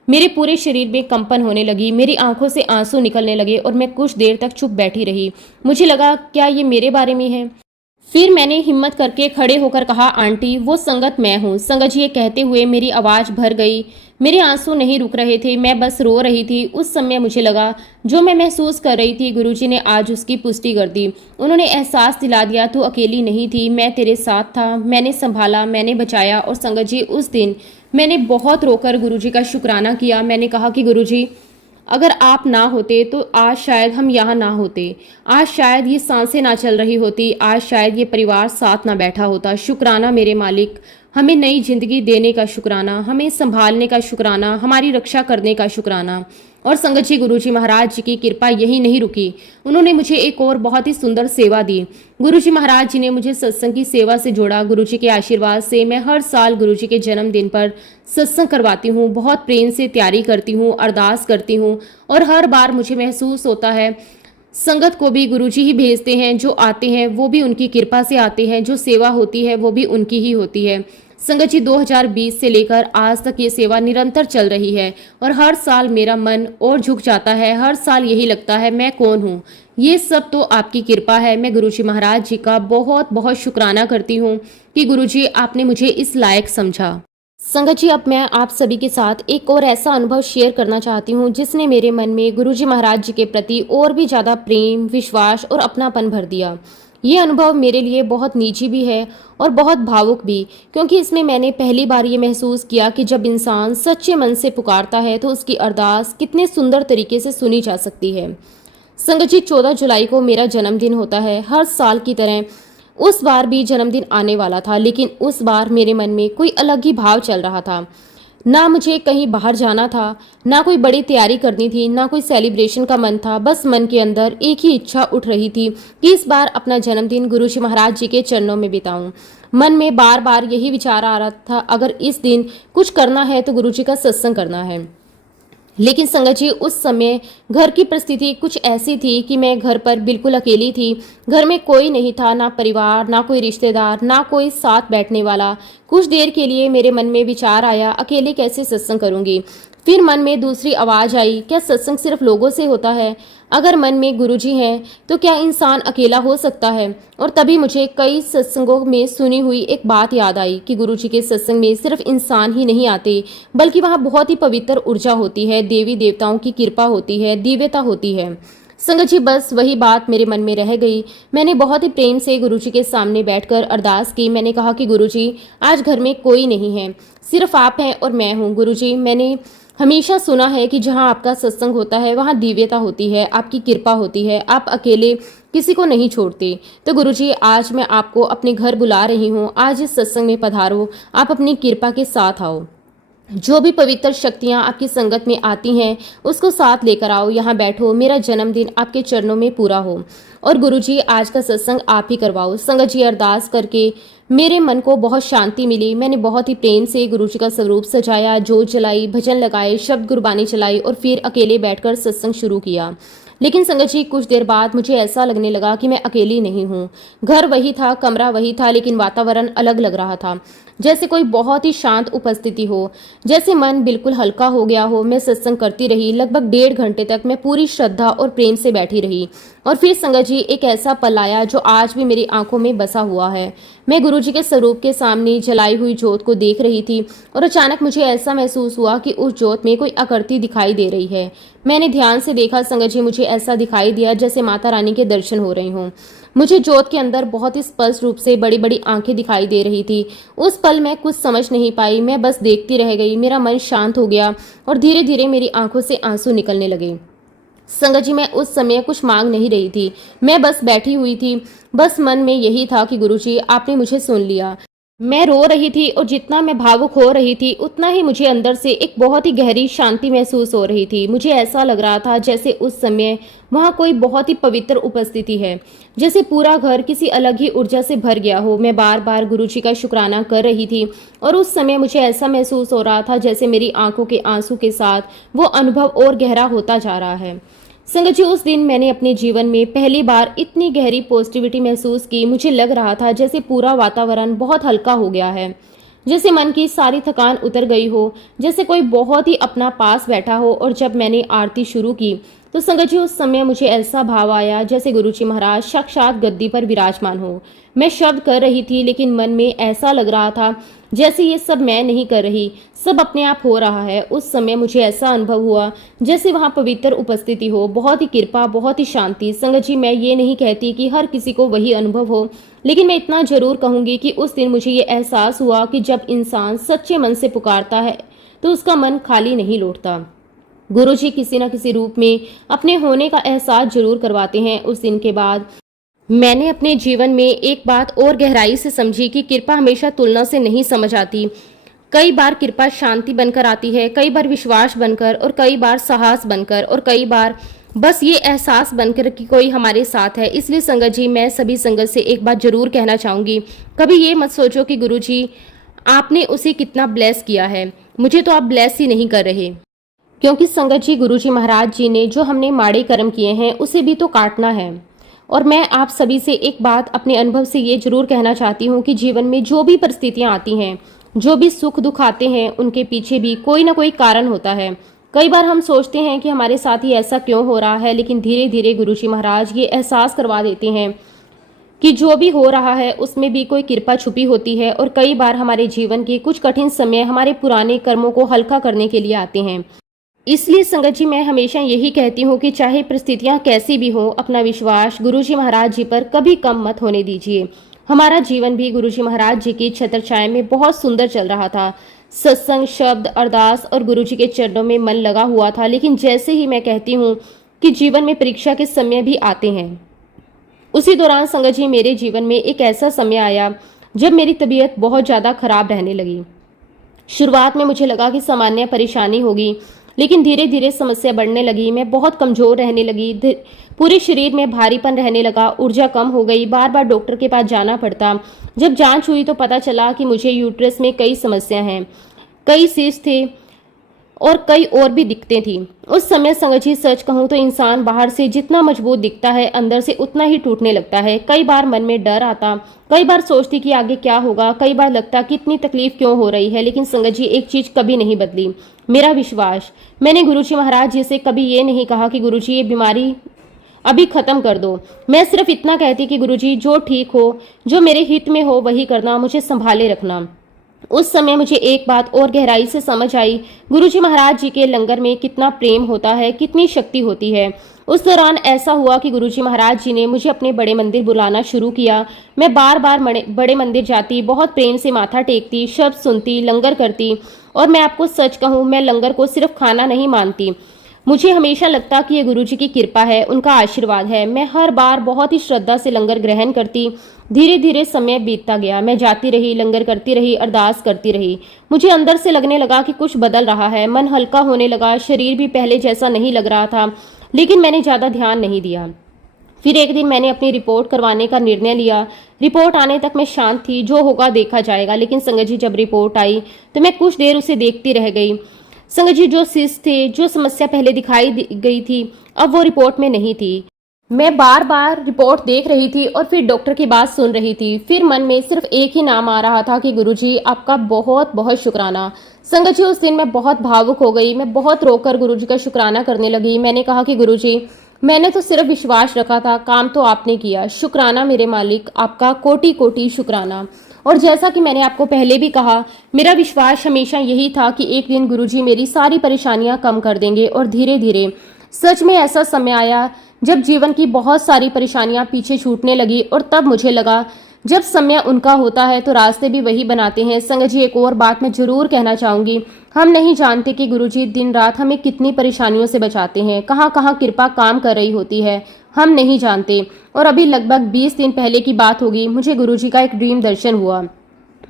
मेरे पूरे शरीर में कंपन होने लगी, मेरी आंखों से आंसू निकलने लगे और मैं कुछ देर तक चुप बैठी रही। मुझे लगा क्या ये मेरे बारे में है। फिर मैंने हिम्मत करके खड़े होकर कहा, आंटी वो संगत मैं हूँ। संगत जी, ये कहते हुए मेरी आवाज़ भर गई, मेरे आंसू नहीं रुक रहे थे, मैं बस रो रही थी। उस समय मुझे लगा जो मैं महसूस कर रही थी गुरुजी ने आज उसकी पुष्टि कर दी। उन्होंने एहसास दिला दिया तू अकेली नहीं थी, मैं तेरे साथ था, मैंने संभाला, मैंने बचाया। और संगत जी, उस दिन मैंने बहुत रोकर गुरुजी का शुक्राना किया। मैंने कहा कि गुरुजी, अगर आप ना होते तो आज शायद हम यहाँ ना होते, आज शायद ये सांसें ना चल रही होती, आज शायद ये परिवार साथ ना बैठा होता। शुक्राना मेरे मालिक, हमें नई जिंदगी देने का शुक्राना, हमें संभालने का शुक्राना, हमारी रक्षा करने का शुक्राना। और संगत जी, गुरुजी महाराज जी की कृपा यही नहीं रुकी, उन्होंने मुझे एक और बहुत ही सुंदर सेवा दी। गुरुजी महाराज जी ने मुझे सत्संग की सेवा से जोड़ा। गुरुजी के आशीर्वाद से मैं हर साल गुरुजी के जन्मदिन पर सत्संग करवाती हूँ, बहुत प्रेम से तैयारी करती हूँ, अरदास करती हूँ और हर बार मुझे महसूस होता है संगत को भी गुरुजी ही भेजते हैं, जो आते हैं वो भी उनकी कृपा से आते हैं, जो सेवा होती है वो भी उनकी ही होती है। संगत जी, 2020 से लेकर आज तक ये सेवा निरंतर चल रही है और हर साल मेरा मन और झुक जाता है। हर साल यही लगता है मैं कौन हूँ, ये सब तो आपकी कृपा है। मैं गुरुजी महाराज जी का बहुत बहुत शुक्राना करती हूँ कि गुरुजी आपने मुझे इस लायक समझा। संगत जी, अब मैं आप सभी के साथ एक और ऐसा अनुभव शेयर करना चाहती हूँ जिसने मेरे मन में गुरुजी महाराज जी के प्रति और भी ज़्यादा प्रेम, विश्वास और अपनापन भर दिया। ये अनुभव मेरे लिए बहुत निजी भी है और बहुत भावुक भी, क्योंकि इसमें मैंने पहली बार ये महसूस किया कि जब इंसान सच्चे मन से पुकारता है तो उसकी अरदास कितने सुंदर तरीके से सुनी जा सकती है। संगत जी, 14 जुलाई को मेरा जन्मदिन होता है। हर साल की तरह उस बार भी जन्मदिन आने वाला था, लेकिन उस बार मेरे मन में कोई अलग ही भाव चल रहा था। ना मुझे कहीं बाहर जाना था, ना कोई बड़ी तैयारी करनी थी, ना कोई सेलिब्रेशन का मन था। बस मन के अंदर एक ही इच्छा उठ रही थी कि इस बार अपना जन्मदिन गुरुजी महाराज जी के चरणों में बिताऊं। मन में बार बार यही विचार आ रहा था, अगर इस दिन कुछ करना है तो गुरुजी का सत्संग करना है। लेकिन संगत जी, उस समय घर की परिस्थिति कुछ ऐसी थी कि मैं घर पर बिल्कुल अकेली थी। घर में कोई नहीं था, ना परिवार, ना कोई रिश्तेदार, ना कोई साथ बैठने वाला। कुछ देर के लिए मेरे मन में विचार आया, अकेले कैसे सत्संग करूंगी। फिर मन में दूसरी आवाज़ आई, क्या सत्संग सिर्फ लोगों से होता है? अगर मन में गुरुजी हैं तो क्या इंसान अकेला हो सकता है? और तभी मुझे कई सत्संगों में सुनी हुई एक बात याद आई कि गुरुजी के सत्संग में सिर्फ इंसान ही नहीं आते, बल्कि वहाँ बहुत ही पवित्र ऊर्जा होती है, देवी देवताओं की कृपा होती है, दिव्यता होती है। संगत जी, बस वही बात मेरे मन में रह गई। मैंने बहुत ही प्रेम से गुरुजी के सामने बैठकर अरदास की। मैंने कहा कि गुरुजी, आज घर में कोई नहीं है, सिर्फ आप हैं और मैं हूँ। गुरुजी, मैंने हमेशा सुना है कि जहाँ आपका सत्संग होता है वहाँ दिव्यता होती है, आपकी कृपा होती है, आप अकेले किसी को नहीं छोड़ते। तो गुरुजी, आज मैं आपको अपने घर बुला रही हूँ, आज इस सत्संग में पधारो, आप अपनी कृपा के साथ आओ। जो भी पवित्र शक्तियाँ आपकी संगत में आती हैं उसको साथ लेकर आओ, यहाँ बैठो, मेरा जन्मदिन आपके चरणों में पूरा हो और गुरुजी आज का सत्संग आप ही करवाओ। संगत जी, अरदास करके मेरे मन को बहुत शांति मिली। मैंने बहुत ही प्रेम से गुरुजी का स्वरूप सजाया, जोत जलाई, भजन लगाए, शब्द गुरबानी चलाई और फिर अकेले बैठकर सत्संग शुरू किया। लेकिन संगत जी, कुछ देर बाद मुझे ऐसा लगने लगा कि मैं अकेली नहीं हूँ। घर वही था, कमरा वही था, लेकिन वातावरण अलग लग रहा था, जैसे कोई बहुत ही शांत उपस्थिति हो, जैसे मन बिल्कुल हल्का हो गया हो। मैं सत्संग करती रही, लगभग 1.5 घंटे तक मैं पूरी श्रद्धा और प्रेम से बैठी रही। और फिर संगत जी, एक ऐसा पल आया जो आज भी मेरी आंखों में बसा हुआ है। मैं गुरुजी के स्वरूप के सामने जलाई हुई जोत को देख रही थी और अचानक मुझे ऐसा महसूस हुआ कि उस जोत में कोई आकृति दिखाई दे रही है। मैंने ध्यान से देखा संगत जी, मुझे ऐसा दिखाई दिया जैसे माता रानी के दर्शन हो रहे हों। मुझे जोत के अंदर बहुत ही स्पष्ट रूप से बड़ी बड़ी आंखें दिखाई दे रही थी। उस पल मैं कुछ समझ नहीं पाई, मैं बस देखती रह गई। मेरा मन शांत हो गया और धीरे धीरे मेरी आंखों से आंसू निकलने लगे। संगत जी, मैं उस समय कुछ मांग नहीं रही थी, मैं बस बैठी हुई थी। बस मन में यही था कि गुरुजी आपने मुझे सुन लिया। मैं रो रही थी और जितना मैं भावुक हो रही थी उतना ही मुझे अंदर से एक बहुत ही गहरी शांति महसूस हो रही थी। मुझे ऐसा लग रहा था जैसे उस समय वहाँ कोई बहुत ही पवित्र उपस्थिति है, जैसे पूरा घर किसी अलग ही ऊर्जा से भर गया हो। मैं बार बार गुरुजी का शुक्राना कर रही थी और उस समय मुझे ऐसा महसूस हो रहा था जैसे मेरी आंखों के आंसू के साथ वो अनुभव और गहरा होता जा रहा है। संगत जी, उस दिन मैंने अपने जीवन में पहली बार इतनी गहरी पॉजिटिविटी महसूस की। मुझे लग रहा था जैसे पूरा वातावरण बहुत हल्का हो गया है, जैसे मन की सारी थकान उतर गई हो, जैसे कोई बहुत ही अपना पास बैठा हो। और जब मैंने आरती शुरू की तो संगत जी उस समय मुझे ऐसा भाव आया जैसे गुरुजी महाराज साक्षात गद्दी पर विराजमान हो। मैं शब्द कर रही थी लेकिन मन में ऐसा लग रहा था जैसे ये सब मैं नहीं कर रही, सब अपने आप हो रहा है। उस समय मुझे ऐसा अनुभव हुआ जैसे वहाँ पवित्र उपस्थिति हो, बहुत ही कृपा, बहुत ही शांति। संगत जी, मैं ये नहीं कहती कि हर किसी को वही अनुभव हो, लेकिन मैं इतना जरूर कहूंगी कि उस दिन मुझे ये एहसास हुआ कि जब इंसान सच्चे मन से पुकारता है तो उसका मन खाली नहीं लौटता। गुरुजी किसी न किसी रूप में अपने होने का एहसास जरूर करवाते हैं। उस दिन के बाद मैंने अपने जीवन में एक बात और गहराई से समझी कि कृपा हमेशा तुलना से नहीं समझ आती। कई बार कृपा शांति बनकर आती है, कई बार विश्वास बनकर, और कई बार साहस बनकर, और कई बार बस ये एहसास बनकर कि कोई हमारे साथ है। इसलिए संगत जी, मैं सभी संगत से एक बात जरूर कहना चाहूँगी, कभी ये मत सोचो कि गुरुजी आपने उसे कितना ब्लेस किया है, मुझे तो आप ब्लेस ही नहीं कर रहे। क्योंकि संगत जी, गुरुजी महाराज जी ने जो हमने माड़े कर्म किए हैं उसे भी तो काटना है। और मैं आप सभी से एक बात अपने अनुभव से ये जरूर कहना चाहती हूँ कि जीवन में जो भी परिस्थितियाँ आती हैं, जो भी सुख दुख आते हैं, उनके पीछे भी कोई ना कोई कारण होता है। कई बार हम सोचते हैं कि हमारे साथ ही ऐसा क्यों हो रहा है, लेकिन धीरे धीरे गुरुजी महाराज ये एहसास करवा देते हैं कि जो भी हो रहा है उसमें भी कोई कृपा छुपी होती है। और कई बार हमारे जीवन के कुछ कठिन समय हमारे पुराने कर्मों को हल्का करने के लिए आते हैं। इसलिए संगत जी, मैं हमेशा यही कहती हूँ कि चाहे परिस्थितियाँ कैसी भी हो, अपना विश्वास गुरुजी महाराज जी पर कभी कम मत होने दीजिए। हमारा जीवन भी गुरुजी महाराज जी की छत्र छाया में बहुत सुंदर चल रहा था। सत्संग, शब्द, अरदास और गुरुजी के चरणों में मन लगा हुआ था। लेकिन जैसे ही मैं कहती हूँ कि जीवन में परीक्षा के समय भी आते हैं, उसी दौरान संगत जी मेरे जीवन में एक ऐसा समय आया जब मेरी तबीयत बहुत ज़्यादा खराब रहने लगी। शुरुआत में मुझे लगा कि सामान्य परेशानी होगी, लेकिन धीरे धीरे समस्या बढ़ने लगी। मैं बहुत कमज़ोर रहने लगी, पूरे शरीर में भारीपन रहने लगा, ऊर्जा कम हो गई, बार बार डॉक्टर के पास जाना पड़ता। जब जांच हुई तो पता चला कि मुझे यूट्रस में कई समस्या हैं, कई सिस्ट थे और कई और भी दिक्कतें थी। उस समय संगत जी, सच कहूँ तो इंसान बाहर से जितना मजबूत दिखता है, अंदर से उतना ही टूटने लगता है। कई बार मन में डर आता, कई बार सोचती कि आगे क्या होगा, कई बार लगता कि इतनी तकलीफ क्यों हो रही है। लेकिन संगत जी, एक चीज़ कभी नहीं बदली, मेरा विश्वास। मैंने गुरुजी महाराज जी से कभी ये नहीं कहा कि गुरुजी ये बीमारी अभी ख़त्म कर दो। मैं सिर्फ इतना कहती कि गुरुजी जो ठीक हो, जो मेरे हित में हो वही करना, मुझे संभाले रखना। उस समय मुझे एक बात और गहराई से समझ आई, गुरुजी महाराज जी के लंगर में कितना प्रेम होता है, कितनी शक्ति होती है। उस दौरान ऐसा हुआ कि गुरुजी महाराज जी ने मुझे अपने बड़े मंदिर बुलाना शुरू किया। मैं बार बार बड़े मंदिर जाती, बहुत प्रेम से माथा टेकती, शब्द सुनती, लंगर करती। और मैं आपको सच कहूँ, मैं लंगर को सिर्फ खाना नहीं मानती। मुझे हमेशा लगता कि ये गुरुजी की कृपा है, उनका आशीर्वाद है। मैं हर बार बहुत ही श्रद्धा से लंगर ग्रहण करती। धीरे धीरे समय बीतता गया, मैं जाती रही, लंगर करती रही, अरदास करती रही। मुझे अंदर से लगने लगा कि कुछ बदल रहा है, मन हल्का होने लगा, शरीर भी पहले जैसा नहीं लग रहा था। लेकिन मैंने ज़्यादा ध्यान नहीं दिया। फिर एक दिन मैंने अपनी रिपोर्ट करवाने का निर्णय लिया। रिपोर्ट आने तक मैं शांत थी, जो होगा देखा जाएगा। लेकिन संगत जी, जब रिपोर्ट आई तो मैं कुछ देर उसे देखती रह गई। संगत जी, जो सिस्ट थे, जो समस्या पहले दिखाई गई थी, अब वो रिपोर्ट में नहीं थी। मैं बार बार रिपोर्ट देख रही थी और फिर डॉक्टर की बात सुन रही थी। फिर मन में सिर्फ एक ही नाम आ रहा था कि गुरुजी आपका बहुत बहुत शुक्राना। संगत जी, उस दिन मैं बहुत भावुक हो गई। मैं बहुत रोकर गुरुजी का शुक्राना करने लगी। मैंने कहा कि गुरुजी, मैंने तो सिर्फ विश्वास रखा था, काम तो आपने किया। शुक्राना मेरे मालिक, आपका कोटि कोटि शुक्राना। और जैसा कि मैंने आपको पहले भी कहा, मेरा विश्वास हमेशा यही था कि एक दिन गुरुजी मेरी सारी परेशानियां कम कर देंगे। और धीरे धीरे सच में ऐसा समय आया जब जीवन की बहुत सारी परेशानियां पीछे छूटने लगी। और तब मुझे लगा जब समय उनका होता है तो रास्ते भी वही बनाते हैं। संगत जी, एक और बात मैं जरूर कहना चाहूंगी, हम नहीं जानते कि गुरुजी दिन रात हमें कितनी परेशानियों से बचाते हैं, कहाँ कहाँ कृपा काम कर रही होती है, हम नहीं जानते। और अभी लगभग 20 दिन पहले की बात होगी, मुझे गुरुजी का एक ड्रीम दर्शन हुआ।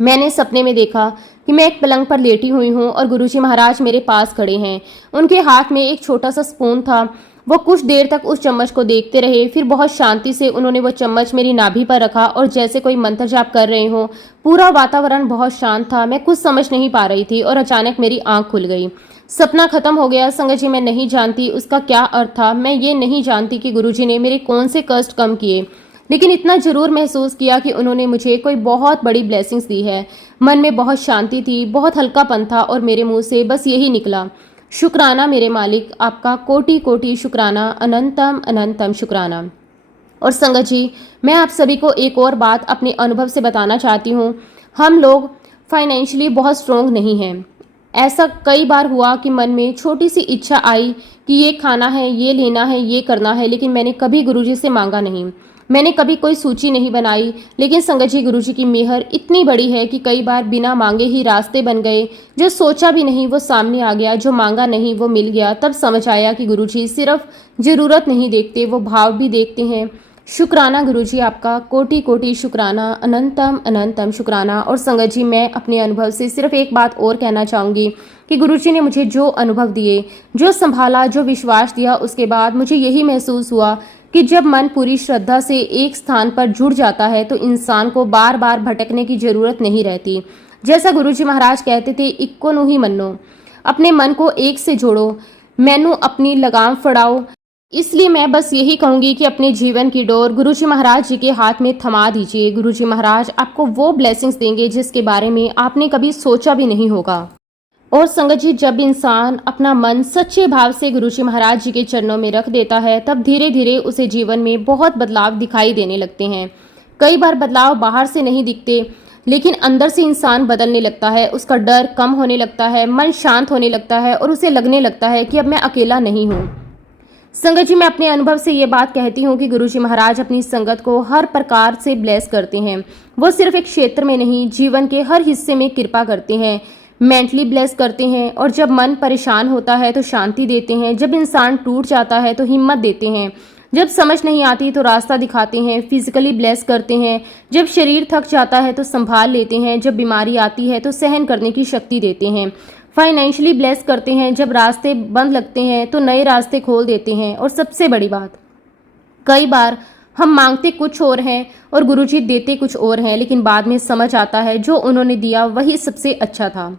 मैंने सपने में देखा कि मैं एक पलंग पर लेटी हुई हूँ और गुरुजी महाराज मेरे पास खड़े हैं। उनके हाथ में एक छोटा सा स्पून था। वो कुछ देर तक उस चम्मच को देखते रहे, फिर बहुत शांति से उन्होंने वो चम्मच मेरी नाभि पर रखा और जैसे कोई मंत्र जाप कर रहे हो। पूरा वातावरण बहुत शांत था, मैं कुछ समझ नहीं पा रही थी और अचानक मेरी आंख खुल गई। सपना खत्म हो गया। संगत जी, मैं नहीं जानती उसका क्या अर्थ था, मैं ये नहीं जानती कि गुरुजी ने मेरे कौन से कष्ट कम किए, लेकिन इतना जरूर महसूस किया कि उन्होंने मुझे कोई बहुत बड़ी ब्लेसिंग्स दी है। मन में बहुत शांति थी, बहुत हल्कापन था और मेरे मुंह से बस यही निकला, शुक्राना मेरे मालिक, आपका कोटि कोटि शुक्राना, अनंतम अनंतम शुक्राना। और संगत जी, मैं आप सभी को एक और बात अपने अनुभव से बताना चाहती हूँ। हम लोग फाइनेंशियली बहुत स्ट्रोंग नहीं हैं। ऐसा कई बार हुआ कि मन में छोटी सी इच्छा आई कि ये खाना है, ये लेना है, ये करना है, लेकिन मैंने कभी गुरुजी से मांगा नहीं। मैंने कभी कोई सूची नहीं बनाई, लेकिन संगत जी, गुरुजी की मेहर इतनी बड़ी है कि कई बार बिना मांगे ही रास्ते बन गए। जो सोचा भी नहीं वो सामने आ गया, जो मांगा नहीं वो मिल गया। तब समझ आया कि गुरुजी सिर्फ जरूरत नहीं देखते, वो भाव भी देखते हैं। शुक्राना गुरुजी, आपका कोटि कोटि शुक्राना, अनंतम अनंतम शुक्राना। और संगत जी, मैं अपने अनुभव से सिर्फ एक बात और कहना चाहूँगी कि गुरुजी ने मुझे जो अनुभव दिए, जो संभाला, जो विश्वास दिया, उसके बाद मुझे यही महसूस हुआ कि जब मन पूरी श्रद्धा से एक स्थान पर जुड़ जाता है तो इंसान को बार बार भटकने की जरूरत नहीं रहती। जैसा गुरुजी महाराज कहते थे, इक्को नु ही मन्नो, अपने मन को एक से जोड़ो, मैनू अपनी लगाम फड़ाओ। इसलिए मैं बस यही कहूंगी कि अपने जीवन की डोर गुरुजी महाराज जी के हाथ में थमा दीजिए। गुरुजी महाराज आपको वो ब्लेसिंग्स देंगे जिसके बारे में आपने कभी सोचा भी नहीं होगा। और संगत जी, जब इंसान अपना मन सच्चे भाव से गुरुजी महाराज जी के चरणों में रख देता है, तब धीरे धीरे उसे जीवन में बहुत बदलाव दिखाई देने लगते हैं। कई बार बदलाव बाहर से नहीं दिखते, लेकिन अंदर से इंसान बदलने लगता है। उसका डर कम होने लगता है, मन शांत होने लगता है और उसे लगने लगता है कि अब मैं अकेला नहीं हूँ। संगत जी, मैं अपने अनुभव से ये बात कहती हूँ कि गुरुजी महाराज अपनी संगत को हर प्रकार से ब्लेस करते हैं। वो सिर्फ एक क्षेत्र में नहीं, जीवन के हर हिस्से में कृपा करते हैं, मेंटली ब्लेस करते हैं। और जब मन परेशान होता है तो शांति देते हैं, जब इंसान टूट जाता है तो हिम्मत देते हैं, जब समझ नहीं आती तो रास्ता दिखाते हैं, फिजिकली ब्लेस करते हैं, जब शरीर थक जाता है तो संभाल लेते हैं, जब बीमारी आती है तो सहन करने की शक्ति देते हैं, फाइनेंशियली ब्लेस करते हैं, जब रास्ते बंद लगते हैं तो नए रास्ते खोल देते हैं। और सबसे बड़ी बात, कई बार हम मांगते कुछ और हैं और गुरुजी देते कुछ और हैं, लेकिन बाद में समझ आता है जो उन्होंने दिया वही सबसे अच्छा था।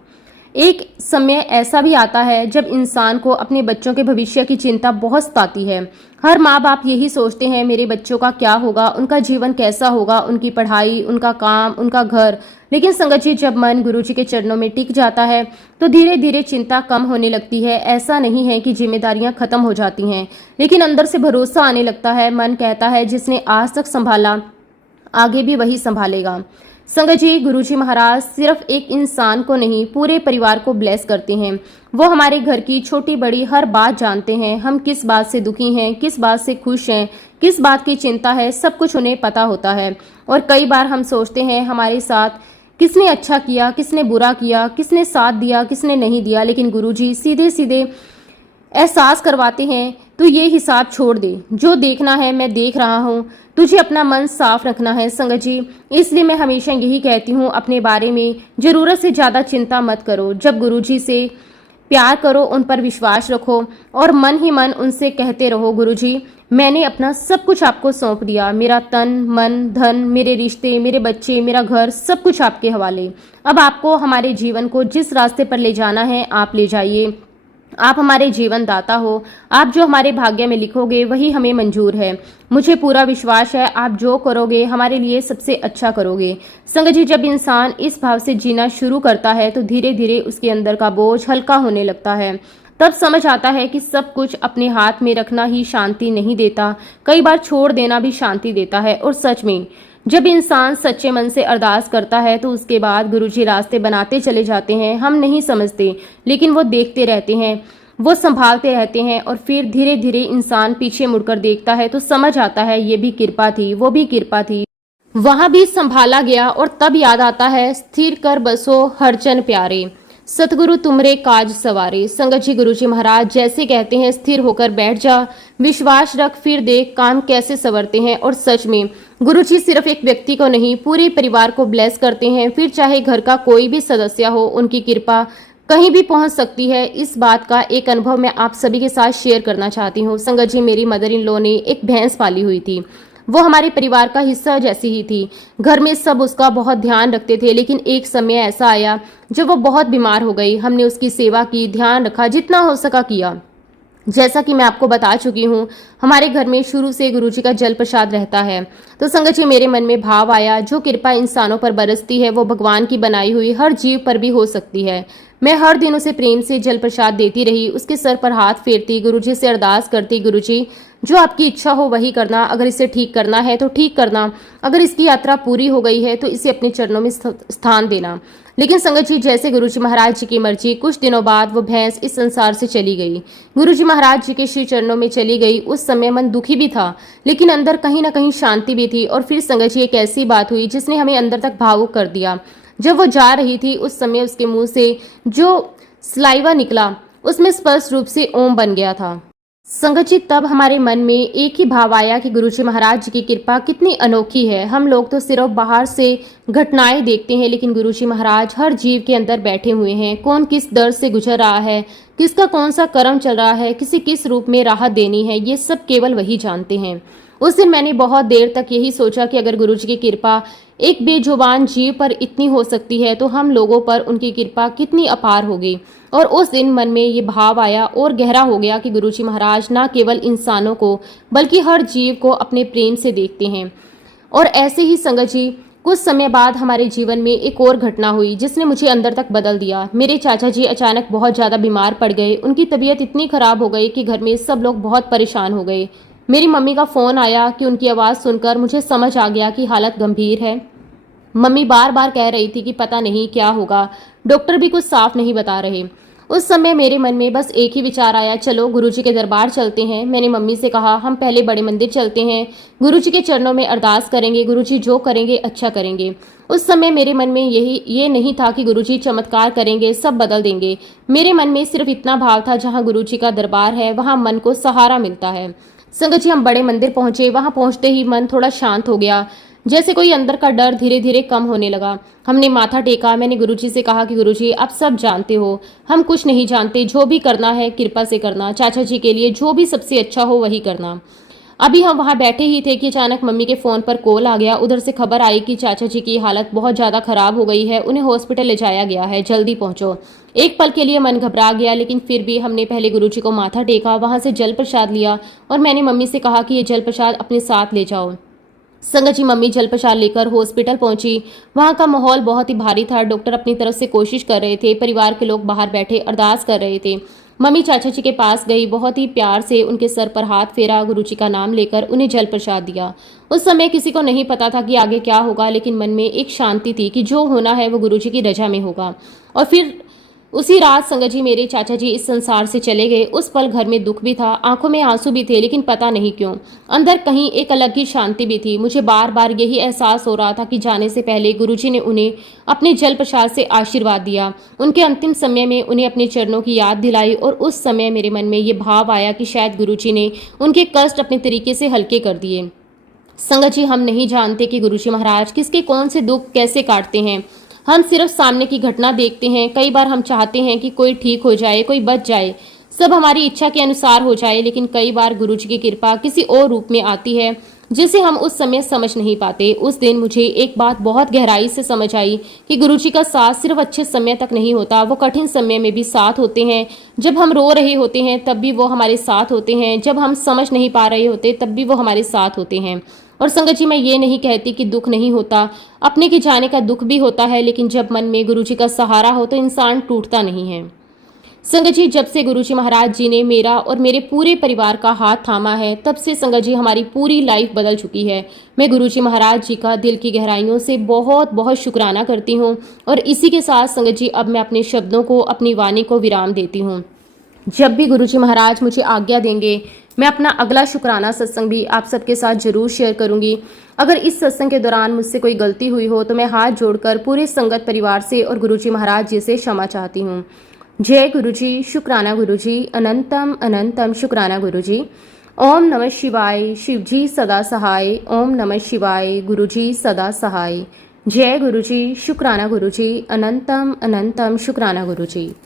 एक समय ऐसा भी आता है जब इंसान को अपने बच्चों के भविष्य की चिंता बहुत सताती है। हर माँ बाप यही सोचते हैं, मेरे बच्चों का क्या होगा, उनका जीवन कैसा होगा, उनकी पढ़ाई, उनका काम, उनका घर। लेकिन संगत जी, जब मन गुरुजी के चरणों में टिक जाता है तो धीरे धीरे चिंता कम होने लगती है। ऐसा नहीं है कि जिम्मेदारियां खत्म हो जाती हैं, लेकिन अंदर से भरोसा आने लगता है। मन कहता है, जिसने आज तक संभाला आगे भी वही संभालेगा। संगत जी, गुरुजी महाराज सिर्फ एक इंसान को नहीं, पूरे परिवार को ब्लेस करते हैं। वो हमारे घर की छोटी बड़ी हर बात जानते हैं। हम किस बात से दुखी हैं, किस बात से खुश हैं, किस बात की चिंता है, सब कुछ उन्हें पता होता है। और कई बार हम सोचते हैं हमारे साथ किसने अच्छा किया, किसने बुरा किया, किसने साथ दिया, किसने नहीं दिया, लेकिन गुरुजी सीधे सीधे एहसास करवाते हैं, तू ये हिसाब छोड़ दे, जो देखना है मैं देख रहा हूँ, तुझे अपना मन साफ रखना है। संगत जी, इसलिए मैं हमेशा यही कहती हूँ, अपने बारे में ज़रूरत से ज़्यादा चिंता मत करो। जब गुरुजी से प्यार करो, उन पर विश्वास रखो और मन ही मन उनसे कहते रहो, गुरुजी मैंने अपना सब कुछ आपको सौंप दिया, मेरा तन मन धन, मेरे रिश्ते, मेरे बच्चे, मेरा घर, सब कुछ आपके हवाले। अब आपको हमारे जीवन को जिस रास्ते पर ले जाना है आप ले जाइए। आप हमारे जीवन दाता हो, आप जो हमारे भाग्य में लिखोगे वही हमें मंजूर है। मुझे पूरा विश्वास है आप जो करोगे हमारे लिए सबसे अच्छा करोगे। संगत जी, जब इंसान इस भाव से जीना शुरू करता है तो धीरे धीरे उसके अंदर का बोझ हल्का होने लगता है। तब समझ आता है कि सब कुछ अपने हाथ में रखना ही शांति नहीं देता, कई बार छोड़ देना भी शांति देता है। और सच में जब इंसान सच्चे मन से अरदास करता है तो उसके बाद गुरुजी रास्ते बनाते चले जाते हैं। हम नहीं समझते, लेकिन वो देखते रहते हैं, वो संभालते रहते हैं। और फिर धीरे धीरे इंसान पीछे मुड़कर देखता है तो समझ आता है ये भी कृपा थी, वो भी कृपा थी। वहां भी संभाला गया और तब याद आता है, स्थिर कर बसो हरचन प्यारे, सतगुरु तुमरे काज सवारे। संगत जी, गुरु जी महाराज जैसे कहते हैं, स्थिर होकर बैठ जा, विश्वास रख, फिर देख काम कैसे संवरते हैं। और सच में गुरु जी सिर्फ एक व्यक्ति को नहीं, पूरे परिवार को ब्लेस करते हैं। फिर चाहे घर का कोई भी सदस्य हो, उनकी कृपा कहीं भी पहुंच सकती है। इस बात का एक अनुभव मैं आप सभी के साथ शेयर करना चाहती हूँ। संगत जी, मेरी मदर इन लॉ ने एक भैंस पाली हुई थी। वो हमारे परिवार का हिस्सा जैसी ही थी। घर में सब उसका बहुत ध्यान रखते थे, लेकिन एक समय ऐसा आया जब वो बहुत बीमार हो गई। हमने उसकी सेवा की, ध्यान रखा, जितना हो सका किया। जैसा कि मैं आपको बता चुकी हूँ, हमारे घर में शुरू से गुरु जी का जल प्रसाद रहता है। तो संगत जी, मेरे मन में भाव आया, जो कृपा इंसानों पर बरसती है वो भगवान की बनाई हुई हर जीव पर भी हो सकती है। मैं हर दिन उसे प्रेम से जल प्रसाद देती रही, उसके सर पर हाथ फेरती, गुरु जी से अरदास करती, गुरु जी जो आपकी इच्छा हो वही करना, अगर इसे ठीक करना है तो ठीक करना, अगर इसकी यात्रा पूरी हो गई है तो इसे अपने चरणों में स्थान देना। लेकिन संगत जी, जैसे गुरु जी महाराज जी की मर्जी, कुछ दिनों बाद वो भैंस इस संसार से चली गई। गुरु जी महाराज जी के श्री चरणों में चली गई। उस समय मन दुखी भी था, लेकिन अंदर कहीं ना कहीं शांति भी थी। और फिर संगत जी, एक ऐसी बात हुई जिसने हमें अंदर तक भावुक कर दिया। जब वो जा रही थी, उस समय उसके मुंह से जो सलाइवा निकला, उसमें स्पष्ट रूप से ओम बन गया था। संगत जी, तब हमारे मन में एक ही भाव आया कि गुरुजी महाराज जी की कृपा कितनी अनोखी है। हम लोग तो सिर्फ बाहर से घटनाएं देखते हैं, लेकिन गुरुजी महाराज हर जीव के अंदर बैठे हुए हैं। कौन किस दर्द से गुजर रहा है, किसका कौन सा कर्म चल रहा है, किसी किस रूप में राहत देनी है, ये सब केवल वही जानते हैं। उस दिन मैंने बहुत देर तक यही सोचा कि अगर गुरुजी की कृपा एक बेजुबान जीव पर इतनी हो सकती है तो हम लोगों पर उनकी कृपा कितनी अपार होगी। और उस दिन मन में ये भाव आया और गहरा हो गया कि गुरुजी महाराज न केवल इंसानों को बल्कि हर जीव को अपने प्रेम से देखते हैं। और ऐसे ही संगत जी, कुछ समय बाद हमारे जीवन में एक और घटना हुई जिसने मुझे अंदर तक बदल दिया। मेरे चाचा जी अचानक बहुत ज़्यादा बीमार पड़ गए। उनकी तबीयत इतनी ख़राब हो गई कि घर में सब लोग बहुत परेशान हो गए। मेरी मम्मी का फ़ोन आया कि उनकी आवाज़ सुनकर मुझे समझ आ गया कि हालत गंभीर है। मम्मी बार बार कह रही थी कि पता नहीं क्या होगा, डॉक्टर भी कुछ साफ नहीं बता रहे। उस समय मेरे मन में बस एक ही विचार आया, चलो गुरुजी के दरबार चलते हैं। मैंने मम्मी से कहा, हम पहले बड़े मंदिर चलते हैं, गुरुजी के चरणों में अरदास करेंगे, गुरुजी जो करेंगे अच्छा करेंगे। उस समय मेरे मन में ये नहीं था कि गुरुजी चमत्कार करेंगे, सब बदल देंगे। मेरे मन में सिर्फ इतना भाव था, जहाँ गुरुजी का दरबार है वहाँ मन को सहारा मिलता है। संगत जी, हम बड़े मंदिर पहुंचे। वहां पहुंचते ही मन थोड़ा शांत हो गया, जैसे कोई अंदर का डर धीरे धीरे कम होने लगा। हमने माथा टेका। मैंने गुरुजी से कहा कि गुरुजी आप सब जानते हो, हम कुछ नहीं जानते, जो भी करना है कृपा से करना, चाचा जी के लिए जो भी सबसे अच्छा हो वही करना। अभी हम वहां बैठे ही थे कि अचानक मम्मी के फ़ोन पर कॉल आ गया। उधर से खबर आई कि चाचा जी की हालत बहुत ज़्यादा ख़राब हो गई है, उन्हें हॉस्पिटल ले जाया गया है, जल्दी पहुंचो। एक पल के लिए मन घबरा गया, लेकिन फिर भी हमने पहले गुरुजी को माथा टेका, वहां से जल प्रसाद लिया और मैंने मम्मी से कहा कि ये जल प्रसाद अपने साथ ले जाओ। संगत जी, मम्मी जल प्रसाद लेकर हॉस्पिटल पहुंची। वहां का माहौल बहुत ही भारी था। डॉक्टर अपनी तरफ से कोशिश कर रहे थे, परिवार के लोग बाहर बैठे अरदास कर रहे थे। मम्मी चाचा जी के पास गई, बहुत ही प्यार से उनके सर पर हाथ फेरा, गुरुजी का नाम लेकर उन्हें जल प्रसाद दिया। उस समय किसी को नहीं पता था कि आगे क्या होगा, लेकिन मन में एक शांति थी कि जो होना है वो गुरुजी की रजा में होगा। और फिर उसी रात संगत जी, मेरे चाचा जी इस संसार से चले गए। उस पल घर में दुख भी था, आंखों में आंसू भी थे, लेकिन पता नहीं क्यों अंदर कहीं एक अलग ही शांति भी थी। मुझे बार बार यही एहसास हो रहा था कि जाने से पहले गुरुजी ने उन्हें अपने जल प्रसाद से आशीर्वाद दिया, उनके अंतिम समय में उन्हें अपने चरणों की याद दिलाई। और उस समय मेरे मन में ये भाव आया कि शायद गुरुजी ने उनके कष्ट अपने तरीके से हल्के कर दिए। संगत जी, हम नहीं जानते कि गुरुजी महाराज किसके कौन से दुख कैसे काटते हैं। हम सिर्फ सामने की घटना देखते हैं। कई बार हम चाहते हैं कि कोई ठीक हो जाए, कोई बच जाए, सब हमारी इच्छा के अनुसार हो जाए, लेकिन कई बार गुरुजी की कृपा किसी और रूप में आती है जिसे हम उस समय समझ नहीं पाते। उस दिन मुझे एक बात बहुत गहराई से समझ आई कि गुरुजी का साथ सिर्फ अच्छे समय तक नहीं होता, वो कठिन समय में भी साथ होते हैं। जब हम रो रहे होते हैं तब भी वो हमारे साथ होते हैं, जब हम समझ नहीं पा रहे होते तब भी वो हमारे साथ होते हैं। और संगत जी, मैं ये नहीं कहती कि दुख नहीं होता, अपने के जाने का दुख भी होता है, लेकिन जब मन में गुरुजी का सहारा हो तो इंसान टूटता नहीं है। संगत जी, जब से गुरुजी महाराज जी ने मेरा और मेरे पूरे परिवार का हाथ थामा है, तब से संगत जी हमारी पूरी लाइफ बदल चुकी है। मैं गुरुजी महाराज जी का दिल की गहराइयों से बहुत बहुत शुक्राना करती हूँ। और इसी के साथ संगत जी, अब मैं अपने शब्दों को, अपनी वाणी को विराम देती हूँ। जब भी गुरुजी महाराज मुझे आज्ञा देंगे मैं अपना अगला शुक्राना सत्संग भी आप सबके साथ जरूर शेयर करूंगी। अगर इस सत्संग के दौरान मुझसे कोई गलती हुई हो तो मैं हाथ जोड़कर पूरे संगत परिवार से और गुरुजी महाराज जी से क्षमा चाहती हूँ। जय गुरुजी, शुक्राना गुरुजी, अनंतम अनंतम शुक्राना गुरुजी। ओम नमः शिवाय, शिवजी सदा सहाय। ओम नमः शिवाय, गुरुजी सदा सहाय। जय गुरुजी, शुक्राना गुरुजी, अनंतम अनंतम शुक्राना गुरुजी।